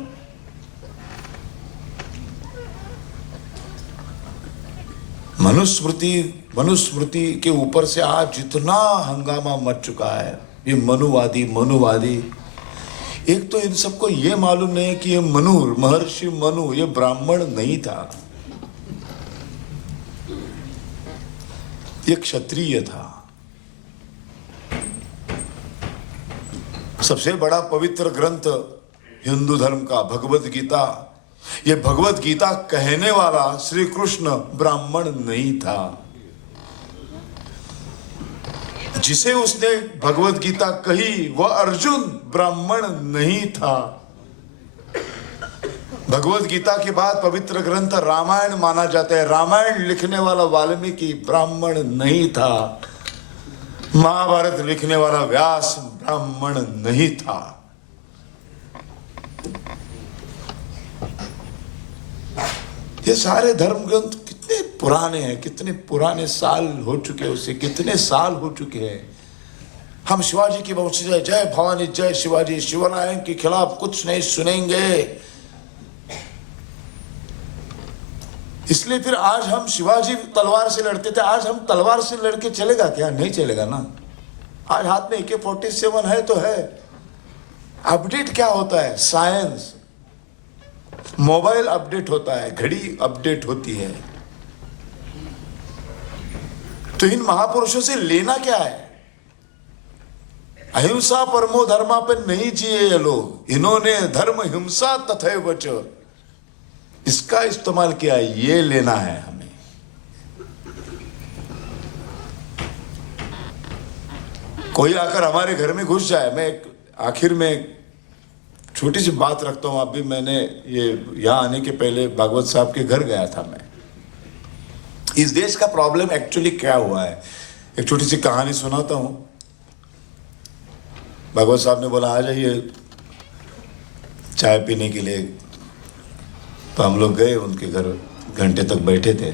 मनुस्मृति के ऊपर से आज जितना हंगामा मच चुका है, ये मनुवादी, एक तो इन सबको ये मालूम नहीं कि ये महर्षि मनु ये ब्राह्मण नहीं था, ये क्षत्रिय था। सबसे बड़ा पवित्र ग्रंथ हिंदू धर्म का भगवत गीता, ये भगवत गीता कहने वाला श्री कृष्ण ब्राह्मण नहीं था। जिसे उसने भगवत गीता कही वह अर्जुन ब्राह्मण नहीं था। भगवत गीता के बाद पवित्र ग्रंथ रामायण माना जाता है। रामायण लिखने वाला वाल्मीकि ब्राह्मण नहीं था। महाभारत लिखने वाला व्यास ब्राह्मण नहीं था। ये सारे धर्म ग्रंथ कितने पुराने हैं, कितने पुराने साल हो चुके हैं, उसे कितने साल हो चुके हैं। हम शिवाजी की वंश जय भवानी जय शिवाजी, शिवरायन के खिलाफ कुछ नहीं सुनेंगे। इसलिए फिर आज हम शिवाजी तलवार से लड़ते थे, आज हम तलवार से लड़के चलेगा क्या? नहीं चलेगा ना। आज हाथ में AK-47 है तो है। अपडेट क्या होता है? साइंस, मोबाइल अपडेट होता है, घड़ी अपडेट होती है। तो इन महापुरुषों से लेना क्या है? अहिंसा परमो धर्मा पर नहीं जिए ये लोग। इन्होंने धर्म हिंसा तथैव च, इसका इस्तेमाल किया। ये लेना है हमें। कोई आकर हमारे घर में घुस जाए, मैं आखिर में छोटी सी बात रखता हूं। अभी मैंने ये यहां आने के पहले भागवत साहब के घर गया था मैं। इस देश का प्रॉब्लम एक्चुअली क्या हुआ है, एक छोटी सी कहानी सुनाता हूं। भागवत साहब ने बोला आ जाइए चाय पीने के लिए। तो हम लोग गए उनके घर, घंटे तक बैठे थे।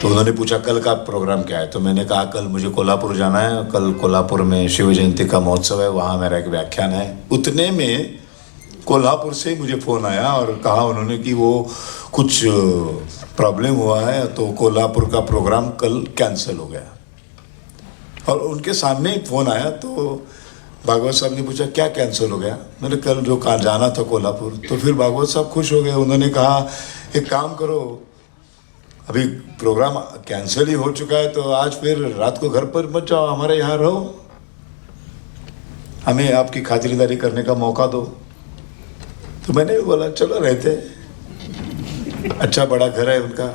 तो उन्होंने पूछा कल का प्रोग्राम क्या है। तो मैंने कहा कल मुझे कोल्हापुर जाना है, कल कोल्हापुर में शिव जयंती का महोत्सव है, वहाँ मेरा एक व्याख्यान है। उतने में कोल्हापुर से मुझे फ़ोन आया और कहा उन्होंने कि वो कुछ प्रॉब्लम हुआ है तो कोल्हापुर का प्रोग्राम कल कैंसिल हो गया। और उनके सामने ही फ़ोन आया। तो भागवत साहब ने पूछा क्या कैंसिल हो गया? मैंने कल जो कहा जाना था कोल्हापुर। तो फिर भागवत साहब खुश हो गए। उन्होंने कहा एक काम करो, अभी प्रोग्राम कैंसिल ही हो चुका है तो आज फिर रात को घर पर मत जाओ, हमारे यहाँ रहो, हमें आपकी खातिरदारी करने का मौका दो। तो मैंने भी बोला चलो रहते। अच्छा बड़ा घर है उनका,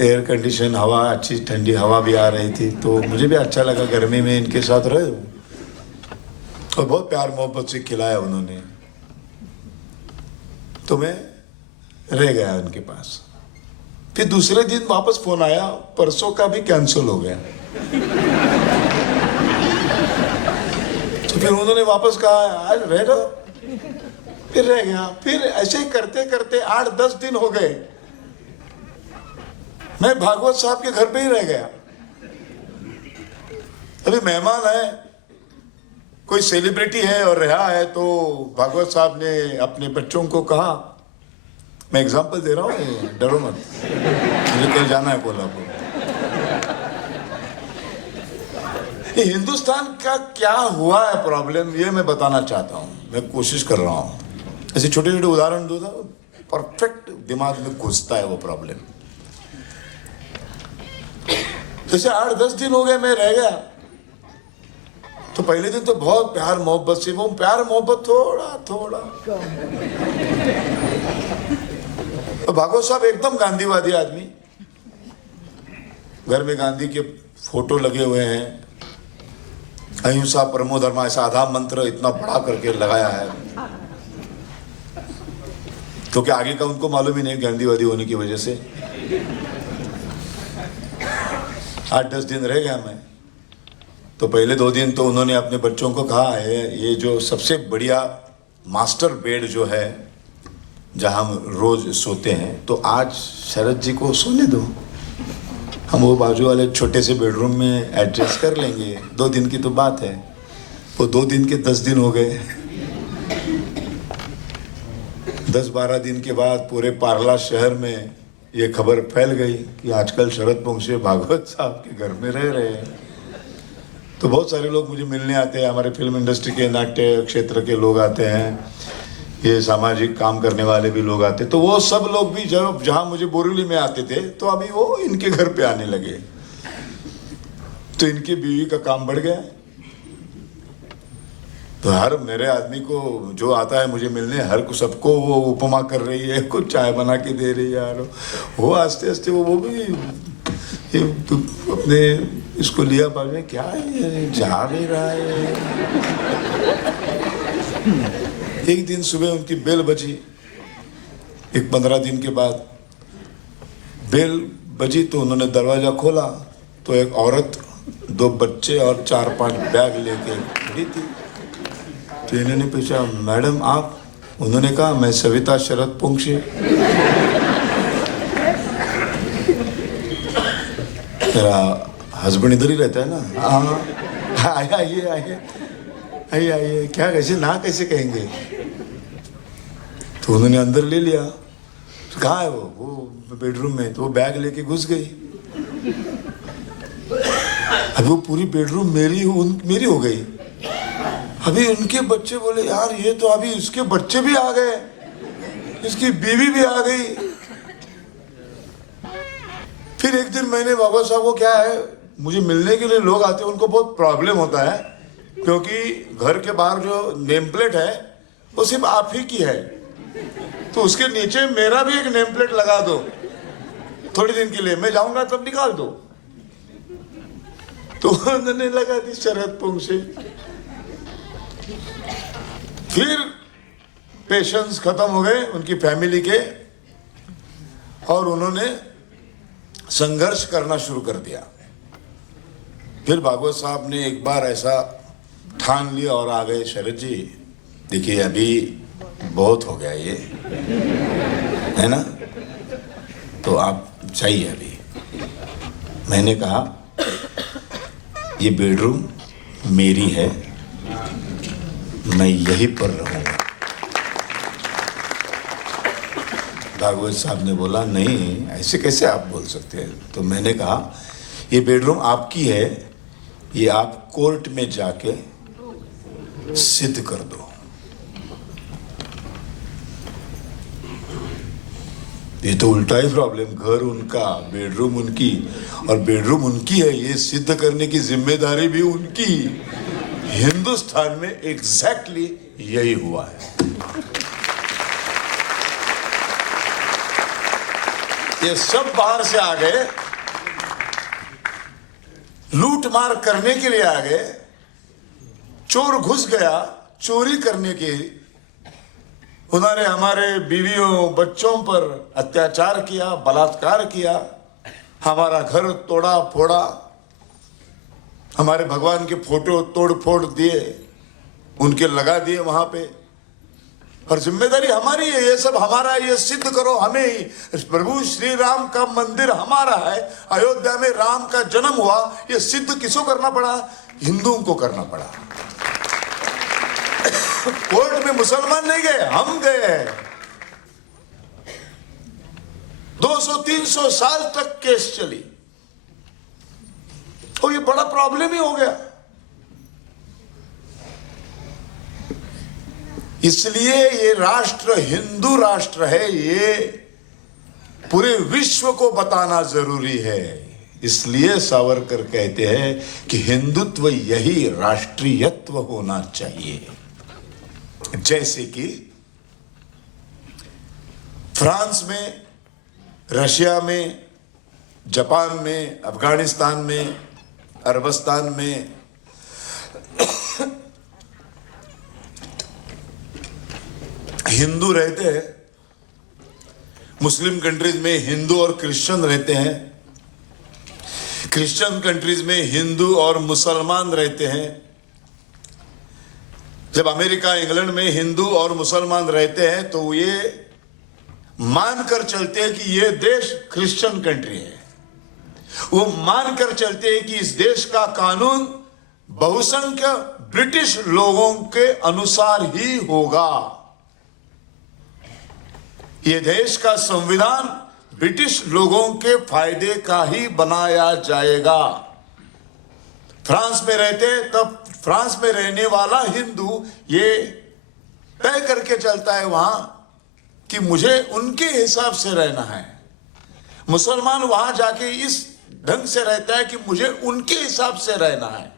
एयर कंडीशन, हवा अच्छी ठंडी हवा भी आ रही थी। तो मुझे भी अच्छा लगा गर्मी में इनके साथ रहे। और बहुत प्यार मोहब्बत से खिलाया उन्होंने। तो मैं रह गया उनके पास। फिर दूसरे दिन वापस फोन आया, परसों का भी कैंसिल हो गया। तो फिर उन्होंने वापस कहा आज रह लो, फिर रह गया। फिर ऐसे करते करते 8-10 दिन हो गए। मैं भागवत साहब के घर पे ही रह गया। अभी मेहमान है, कोई सेलिब्रिटी है और रहा है, तो भागवत साहब ने अपने बच्चों को कहा, मैं एग्जांपल दे रहा हूँ, डरो मत, मुझे कल जाना है कोल्हापुर। हिंदुस्तान का क्या हुआ है प्रॉब्लम, ये मैं बताना चाहता हूँ। मैं कोशिश कर रहा हूँ ऐसे छोटे छोटे उदाहरण दूंगा, परफेक्ट दिमाग में घुसता है वो प्रॉब्लम। जैसे 8-10 दिन हो गए मैं रह गया। तो पहले दिन तो बहुत प्यार मोहब्बत से, वो प्यार मोहब्बत थोड़ा थोड़ा। तो भागवत साहब एकदम गांधीवादी आदमी, घर में गांधी के फोटो लगे हुए हैं, अहिंसा परमो धर्मा ऐसा आधा मंत्र इतना बड़ा करके लगाया है। क्योंकि आगे का उनको मालूम ही नहीं गांधीवादी होने की वजह से। 8-10 दिन रह गया मैं। तो पहले 2 दिन तो उन्होंने अपने बच्चों को कहा है ये जो सबसे बढ़िया मास्टर बेड जो है जहाँ हम रोज सोते हैं, तो आज शरद जी को सोने दो, हम वो बाजू वाले छोटे से बेडरूम में एडजस्ट कर लेंगे। 2 दिन की तो बात है। वो 2 दिन के 10 दिन हो गए। 10-12 दिन के बाद पूरे पारला शहर में ये खबर फैल गई कि आजकल शरद पोंक्षे भागवत साहब के घर में रह रहे हैं। तो बहुत सारे लोग मुझे मिलने आते हैं, हमारे फिल्म इंडस्ट्री के, नाट्य क्षेत्र के लोग आते हैं, ये सामाजिक काम करने वाले भी लोग आते। तो वो सब लोग भी जब जहाँ मुझे बोरीवली में आते थे तो अभी वो इनके घर पे आने लगे। तो इनकी बीवी का काम बढ़ गया। तो हर मेरे आदमी को जो आता है मुझे मिलने, हर को सबको वो उपमा कर रही है, कुछ चाय बना के दे रही है यार। वो आस्ते आस्ते वो भी ये अपने इसको लिया बाल में, क्या है जा नहीं रहा है। एक दिन सुबह उनकी बेल बजी, एक 15 दिन के बाद बेल बजी तो उन्होंने दरवाजा खोला तो एक औरत 2 बच्चे और 4-5 बैग लेके खड़ी थी। तो इन्होंने पूछा, मैडम आप? उन्होंने कहा, मैं सविता शरद पुंक्षी। मेरा हस्बैंड इधर ही रहता है ना। हाँ, आइए आइए आइए आइए, क्या कैसे ना कैसे कहेंगे। तो उन्होंने अंदर ले लिया। तो कहाँ है वो बेडरूम में। तो वो बैग लेके घुस गई। अभी वो पूरी बेडरूम मेरी हो गई। अभी उनके बच्चे बोले, यार ये तो अभी उसके बच्चे भी आ गए, इसकी बीवी भी आ गई। फिर एक दिन मैंने बाबा साहब को, क्या है, मुझे मिलने के लिए लोग आते हैं, उनको बहुत प्रॉब्लम होता है क्योंकि घर के बाहर जो नेम प्लेट है वो सिर्फ आप ही की है, तो उसके नीचे मेरा भी एक नेम प्लेट लगा दो थोड़ी दिन के लिए, मैं जाऊंगा तब निकाल दो। तो उन्होंने लगा दी शरद पुंक्षी। फिर पेशेंस खत्म हो गए उनकी फैमिली के और उन्होंने संघर्ष करना शुरू कर दिया। फिर भागवत साहब ने एक बार ऐसा ठान लिया और आ गए, शरद जी देखिए अभी बहुत हो गया ये, है ना, तो आप चाहिए अभी। मैंने कहा ये बेडरूम मेरी है, मैं यहीं पर रहूंगा। भागवत साहब ने बोला, नहीं ऐसे कैसे आप बोल सकते हैं। तो मैंने कहा ये बेडरूम आपकी है, ये आप कोर्ट में जाके सिद्ध कर दो। ये तो उल्टा ही प्रॉब्लम, घर उनका, बेडरूम उनकी, और बेडरूम उनकी है, ये सिद्ध करने की जिम्मेदारी भी उनकी। हिंदुस्तान में एग्जैक्टली यही हुआ है। ये सब बाहर से आ गए, लूट मार करने के लिए आ गए, चोर घुस गया चोरी करने के, उन्होंने हमारे बीवियों बच्चों पर अत्याचार किया, बलात्कार किया, हमारा घर तोड़ा फोड़ा, हमारे भगवान के फोटो तोड़ फोड़ दिए, उनके लगा दिए वहां पे। और जिम्मेदारी हमारी है, ये सब हमारा, ये सिद्ध करो हमें ही। प्रभु श्री राम का मंदिर हमारा है, अयोध्या में राम का जन्म हुआ, ये सिद्ध किसको करना पड़ा? हिंदुओं को करना पड़ा। कोर्ट में मुसलमान नहीं गए, हम गए। 200-300 साल तक केस चली, तो ये बड़ा प्रॉब्लम ही हो गया। इसलिए ये राष्ट्र हिंदू राष्ट्र है, ये पूरे विश्व को बताना जरूरी है। इसलिए सावरकर कहते हैं कि हिंदुत्व यही राष्ट्रीयत्व होना चाहिए। जैसे कि फ्रांस में, रशिया में, जापान में, अफगानिस्तान में, अरबस्तान में हिंदू रहते हैं, मुस्लिम कंट्रीज में हिंदू और क्रिश्चियन रहते हैं, क्रिश्चियन कंट्रीज में हिंदू और मुसलमान रहते हैं। जब अमेरिका इंग्लैंड में हिंदू और मुसलमान रहते हैं तो ये मानकर चलते हैं कि ये देश क्रिश्चियन कंट्री है। वो मानकर चलते हैं कि इस देश का कानून बहुसंख्य ब्रिटिश लोगों के अनुसार ही होगा। ये देश का संविधान ब्रिटिश लोगों के फायदे का ही बनाया जाएगा। फ्रांस में रहते तब फ्रांस में रहने वाला हिंदू ये तय करके चलता है वहां कि मुझे उनके हिसाब से रहना है। मुसलमान वहां जाके इस ढंग से रहता है कि मुझे उनके हिसाब से रहना है।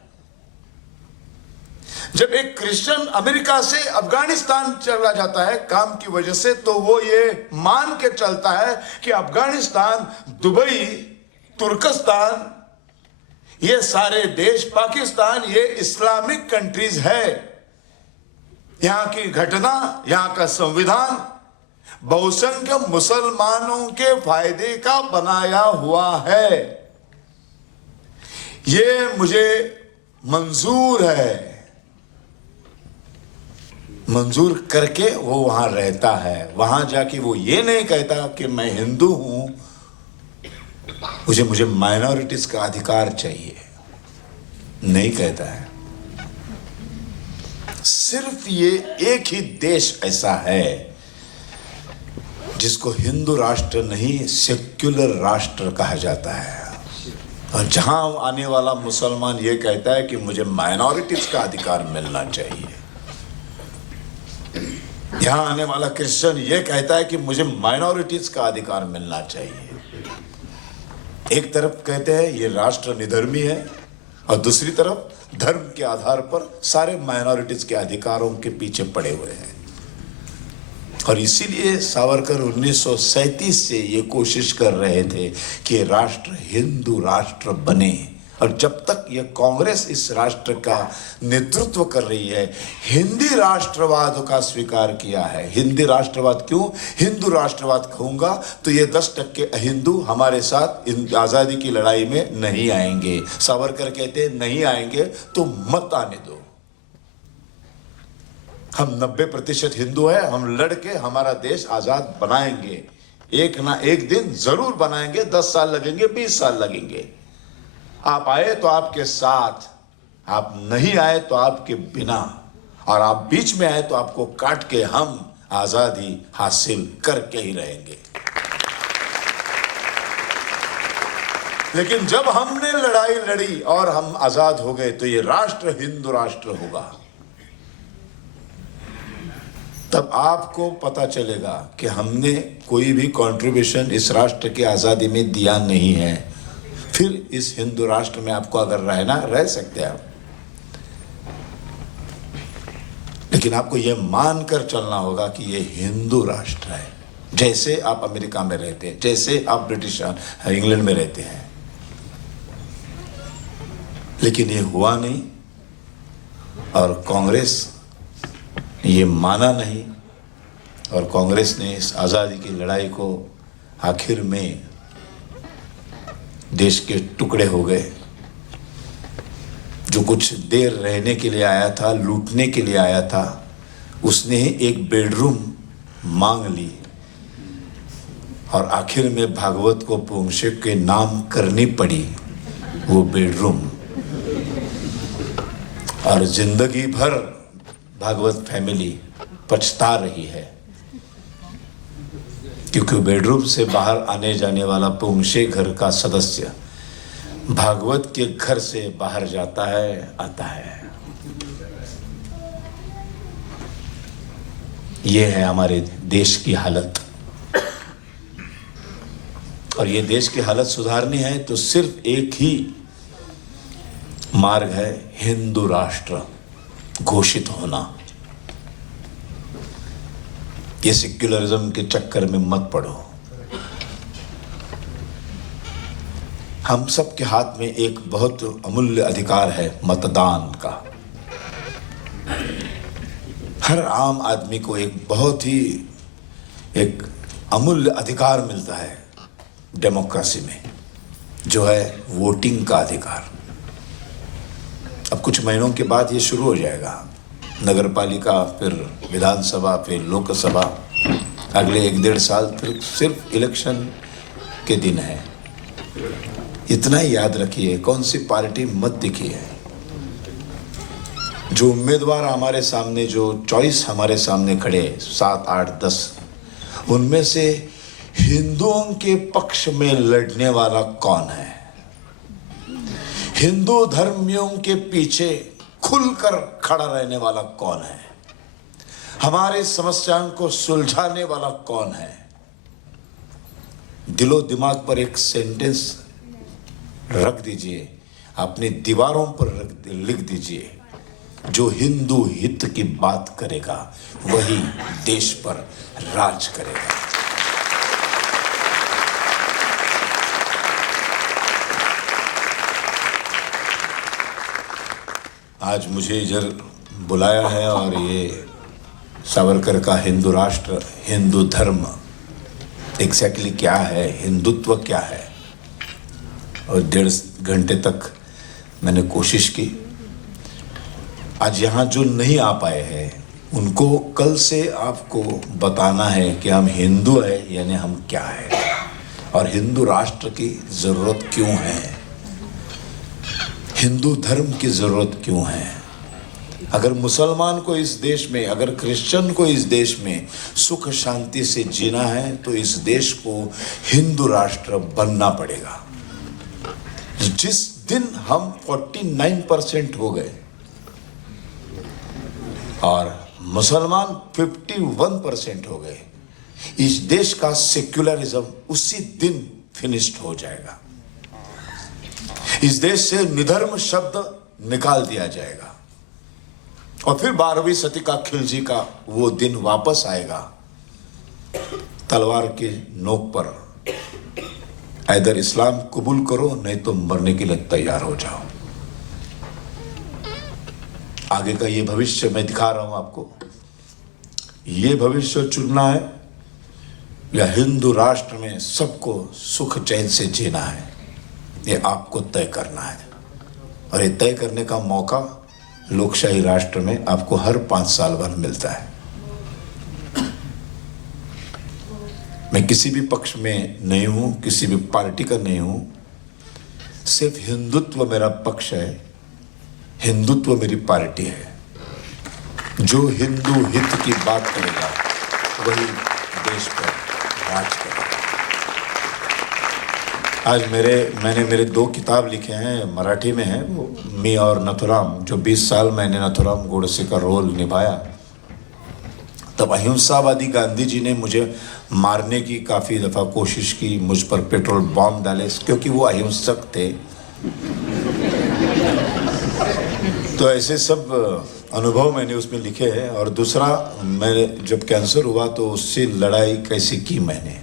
जब एक क्रिश्चियन अमेरिका से अफगानिस्तान चला जाता है काम की वजह से, तो वो ये मान के चलता है कि अफगानिस्तान, दुबई, तुर्कस्तान, ये सारे देश, पाकिस्तान, ये इस्लामिक कंट्रीज है। यहाँ की घटना, यहाँ का संविधान बहुसंख्य मुसलमानों के फायदे का बनाया हुआ है। ये मुझे मंजूर है, मंजूर करके वो वहां रहता है। वहां जाके वो ये नहीं कहता कि मैं हिंदू हूं, मुझे माइनॉरिटीज का अधिकार चाहिए, नहीं कहता है। सिर्फ ये एक ही देश ऐसा है जिसको हिंदू राष्ट्र नहीं, सेक्युलर राष्ट्र कहा जाता है। और जहां आने वाला मुसलमान ये कहता है कि मुझे माइनॉरिटीज का अधिकार मिलना चाहिए, यहां आने वाला क्रिश्चियन ये कहता है कि मुझे माइनॉरिटीज का अधिकार मिलना चाहिए। एक तरफ कहते हैं ये राष्ट्र निधर्मी है, और दूसरी तरफ धर्म के आधार पर सारे माइनॉरिटीज के अधिकारों के पीछे पड़े हुए हैं। और इसीलिए सावरकर 1937 से ये कोशिश कर रहे थे कि राष्ट्र हिंदू राष्ट्र बने। और जब तक ये कांग्रेस इस राष्ट्र का नेतृत्व कर रही है, हिंदी राष्ट्रवाद का स्वीकार किया है। हिंदी राष्ट्रवाद क्यों? हिंदू राष्ट्रवाद कहूंगा तो ये 10% हिंदू हमारे साथ आजादी की लड़ाई में नहीं आएंगे। सावरकर कहते हैं नहीं आएंगे तो मत आने दो। हम 90% हिंदू है, हम लड़के हमारा देश आजाद बनाएंगे। एक ना एक दिन जरूर बनाएंगे, 10 साल लगेंगे, 20 साल लगेंगे। आप आए तो आपके साथ, आप नहीं आए तो आपके बिना, और आप बीच में आए तो आपको काट के हम आजादी हासिल करके ही रहेंगे। लेकिन जब हमने लड़ाई लड़ी और हम आजाद हो गए तो ये राष्ट्र हिंदू राष्ट्र होगा। तब आपको पता चलेगा कि हमने कोई भी कंट्रीब्यूशन इस राष्ट्र की आजादी में दिया नहीं है। फिर इस हिंदू राष्ट्र में आपको अगर रहना, रह सकते हैं आप, लेकिन आपको यह मानकर चलना होगा कि यह हिंदू राष्ट्र है। जैसे आप अमेरिका में रहते हैं, जैसे आप ब्रिटिश इंग्लैंड में रहते हैं। लेकिन ये हुआ नहीं, और कांग्रेस ये माना नहीं, और कांग्रेस ने इस आज़ादी की लड़ाई को आखिर में देश के टुकड़े हो गए। जो कुछ देर रहने के लिए आया था, लूटने के लिए आया था, उसने एक बेडरूम मांग ली, और आखिर में भागवत को पुंसे के नाम करनी पड़ी वो बेडरूम। और जिंदगी भर भागवत फैमिली पछता रही है, क्योंकि बेडरूम से बाहर आने जाने वाला पुंसे घर का सदस्य भागवत के घर से बाहर जाता है, आता है। ये है हमारे देश की हालत। और ये देश की हालत सुधारनी है तो सिर्फ एक ही मार्ग है, हिंदू राष्ट्र घोषित होना। ये सेक्युलरिज्म के चक्कर में मत पड़ो। हम सब के हाथ में एक बहुत अमूल्य अधिकार है, मतदान का। हर आम आदमी को एक बहुत ही एक अमूल्य अधिकार मिलता है डेमोक्रेसी में, जो है वोटिंग का अधिकार। अब कुछ महीनों के बाद ये शुरू हो जाएगा। नगर पालिका, फिर विधानसभा, फिर लोकसभा, अगले 1-1.5 साल फिर सिर्फ इलेक्शन के दिन है। इतना ही याद रखिए, कौन सी पार्टी मत दिखिए। जो उम्मीदवार हमारे सामने, जो चॉइस हमारे सामने खड़े 7, 8, 10, उनमें से हिंदुओं के पक्ष में लड़ने वाला कौन है? हिंदू धर्मियों के पीछे खुलकर खड़ा रहने वाला कौन है? हमारे समस्याओं को सुलझाने वाला कौन है? दिलो दिमाग पर एक सेंटेंस रख दीजिए, अपनी दीवारों पर लिख दीजिए, जो हिंदू हित की बात करेगा वही देश पर राज करेगा। आज मुझे इधर बुलाया है और ये सावरकर का हिंदू राष्ट्र, हिंदू धर्म एग्जैक्टली क्या है, हिंदुत्व क्या है, और 1.5 घंटे तक मैंने कोशिश की। आज यहाँ जो नहीं आ पाए हैं उनको कल से आपको बताना है कि हम हिंदू है यानी हम क्या है, और हिंदू राष्ट्र की ज़रूरत क्यों है, हिंदू धर्म की ज़रूरत क्यों है। अगर मुसलमान को इस देश में, अगर क्रिश्चियन को इस देश में सुख शांति से जीना है तो इस देश को हिंदू राष्ट्र बनना पड़ेगा। जिस दिन हम 49% हो गए और मुसलमान 51% हो गए, इस देश का सेक्युलरिज्म उसी दिन फिनिश्ड हो जाएगा। इस देश से निधर्म शब्द निकाल दिया जाएगा और फिर 12वीं सदी का खिलजी का वो दिन वापस आएगा। तलवार की नोक पर इधर इस्लाम कबूल करो, नहीं तो मरने के लिए तैयार हो जाओ। आगे का ये भविष्य मैं दिखा रहा हूं आपको। ये भविष्य चुनना है या हिंदू राष्ट्र में सबको सुख चैन से जीना है, ये आपको तय करना है। और ये तय करने का मौका लोकशाही राष्ट्र में आपको हर 5 साल बाद मिलता है। मैं किसी भी पक्ष में नहीं हूं, किसी भी पार्टी का नहीं हूं, सिर्फ हिंदुत्व मेरा पक्ष है, हिंदुत्व मेरी पार्टी है। जो हिंदू हित की बात करेगा वही देश पर राज करेगा। आज मैंने मेरे 2 किताब लिखे हैं, मराठी में है वो, मी और नथुराम। जो 20 साल मैंने नथुराम गोडसे का रोल निभाया, तब अहिंसावादी गांधी जी ने मुझे मारने की काफ़ी दफ़ा कोशिश की, मुझ पर पेट्रोल बॉम्ब डाले क्योंकि वो अहिंसक थे। तो ऐसे सब अनुभव मैंने उसमें लिखे हैं। और दूसरा, मैं जब कैंसर हुआ तो उससे लड़ाई कैसे की मैंने,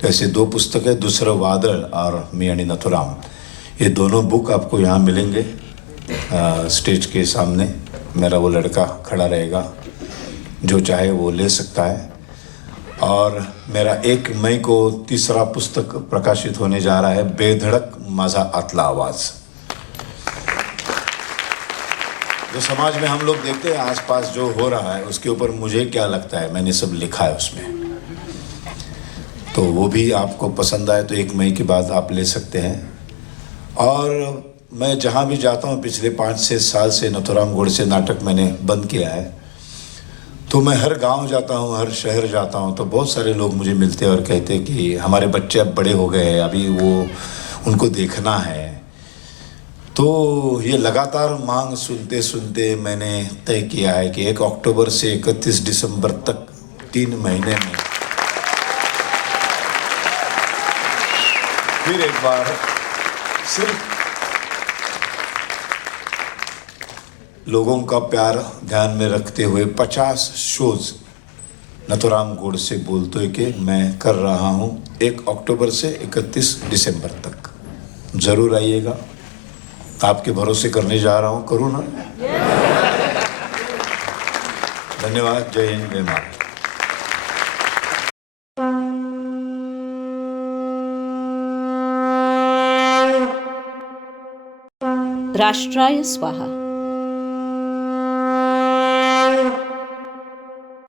तो ऐसे 2 पुस्तक है, दूसरा वादळ और मी आणि नथुराम। ये दोनों बुक आपको यहाँ मिलेंगे। स्टेज के सामने मेरा वो लड़का खड़ा रहेगा, जो चाहे वो ले सकता है। और मेरा 1 मई को तीसरा पुस्तक प्रकाशित होने जा रहा है, बेधड़क माझा आतला आवाज़। जो समाज में हम लोग देखते हैं आसपास जो हो रहा है, उसके ऊपर मुझे क्या लगता है, मैंने सब लिखा है उसमें। तो वो भी आपको पसंद आए तो 1 मई के बाद आप ले सकते हैं। और मैं जहाँ भी जाता हूँ, पिछले 5-6 साल से नथुराम गोडसे नाटक मैंने बंद किया है, तो मैं हर गांव जाता हूँ, हर शहर जाता हूँ, तो बहुत सारे लोग मुझे मिलते हैं और कहते हैं कि हमारे बच्चे अब बड़े हो गए हैं, अभी वो उनको देखना है। तो ये लगातार मांग सुनते सुनते मैंने तय किया है कि 1 अक्टूबर से 31 दिसंबर तक 3 महीने में फिर एक बार सिर्फ लोगों का प्यार ध्यान में रखते हुए 50 शोज नथुराम गोडसे बोलते के मैं कर रहा हूँ 1 अक्टूबर से 31 दिसंबर तक। जरूर आइएगा, आपके भरोसे करने जा रहा हूँ, करूँ ना। धन्यवाद। जय हिंद, जय भारत। राष्ट्राय स्वाहा।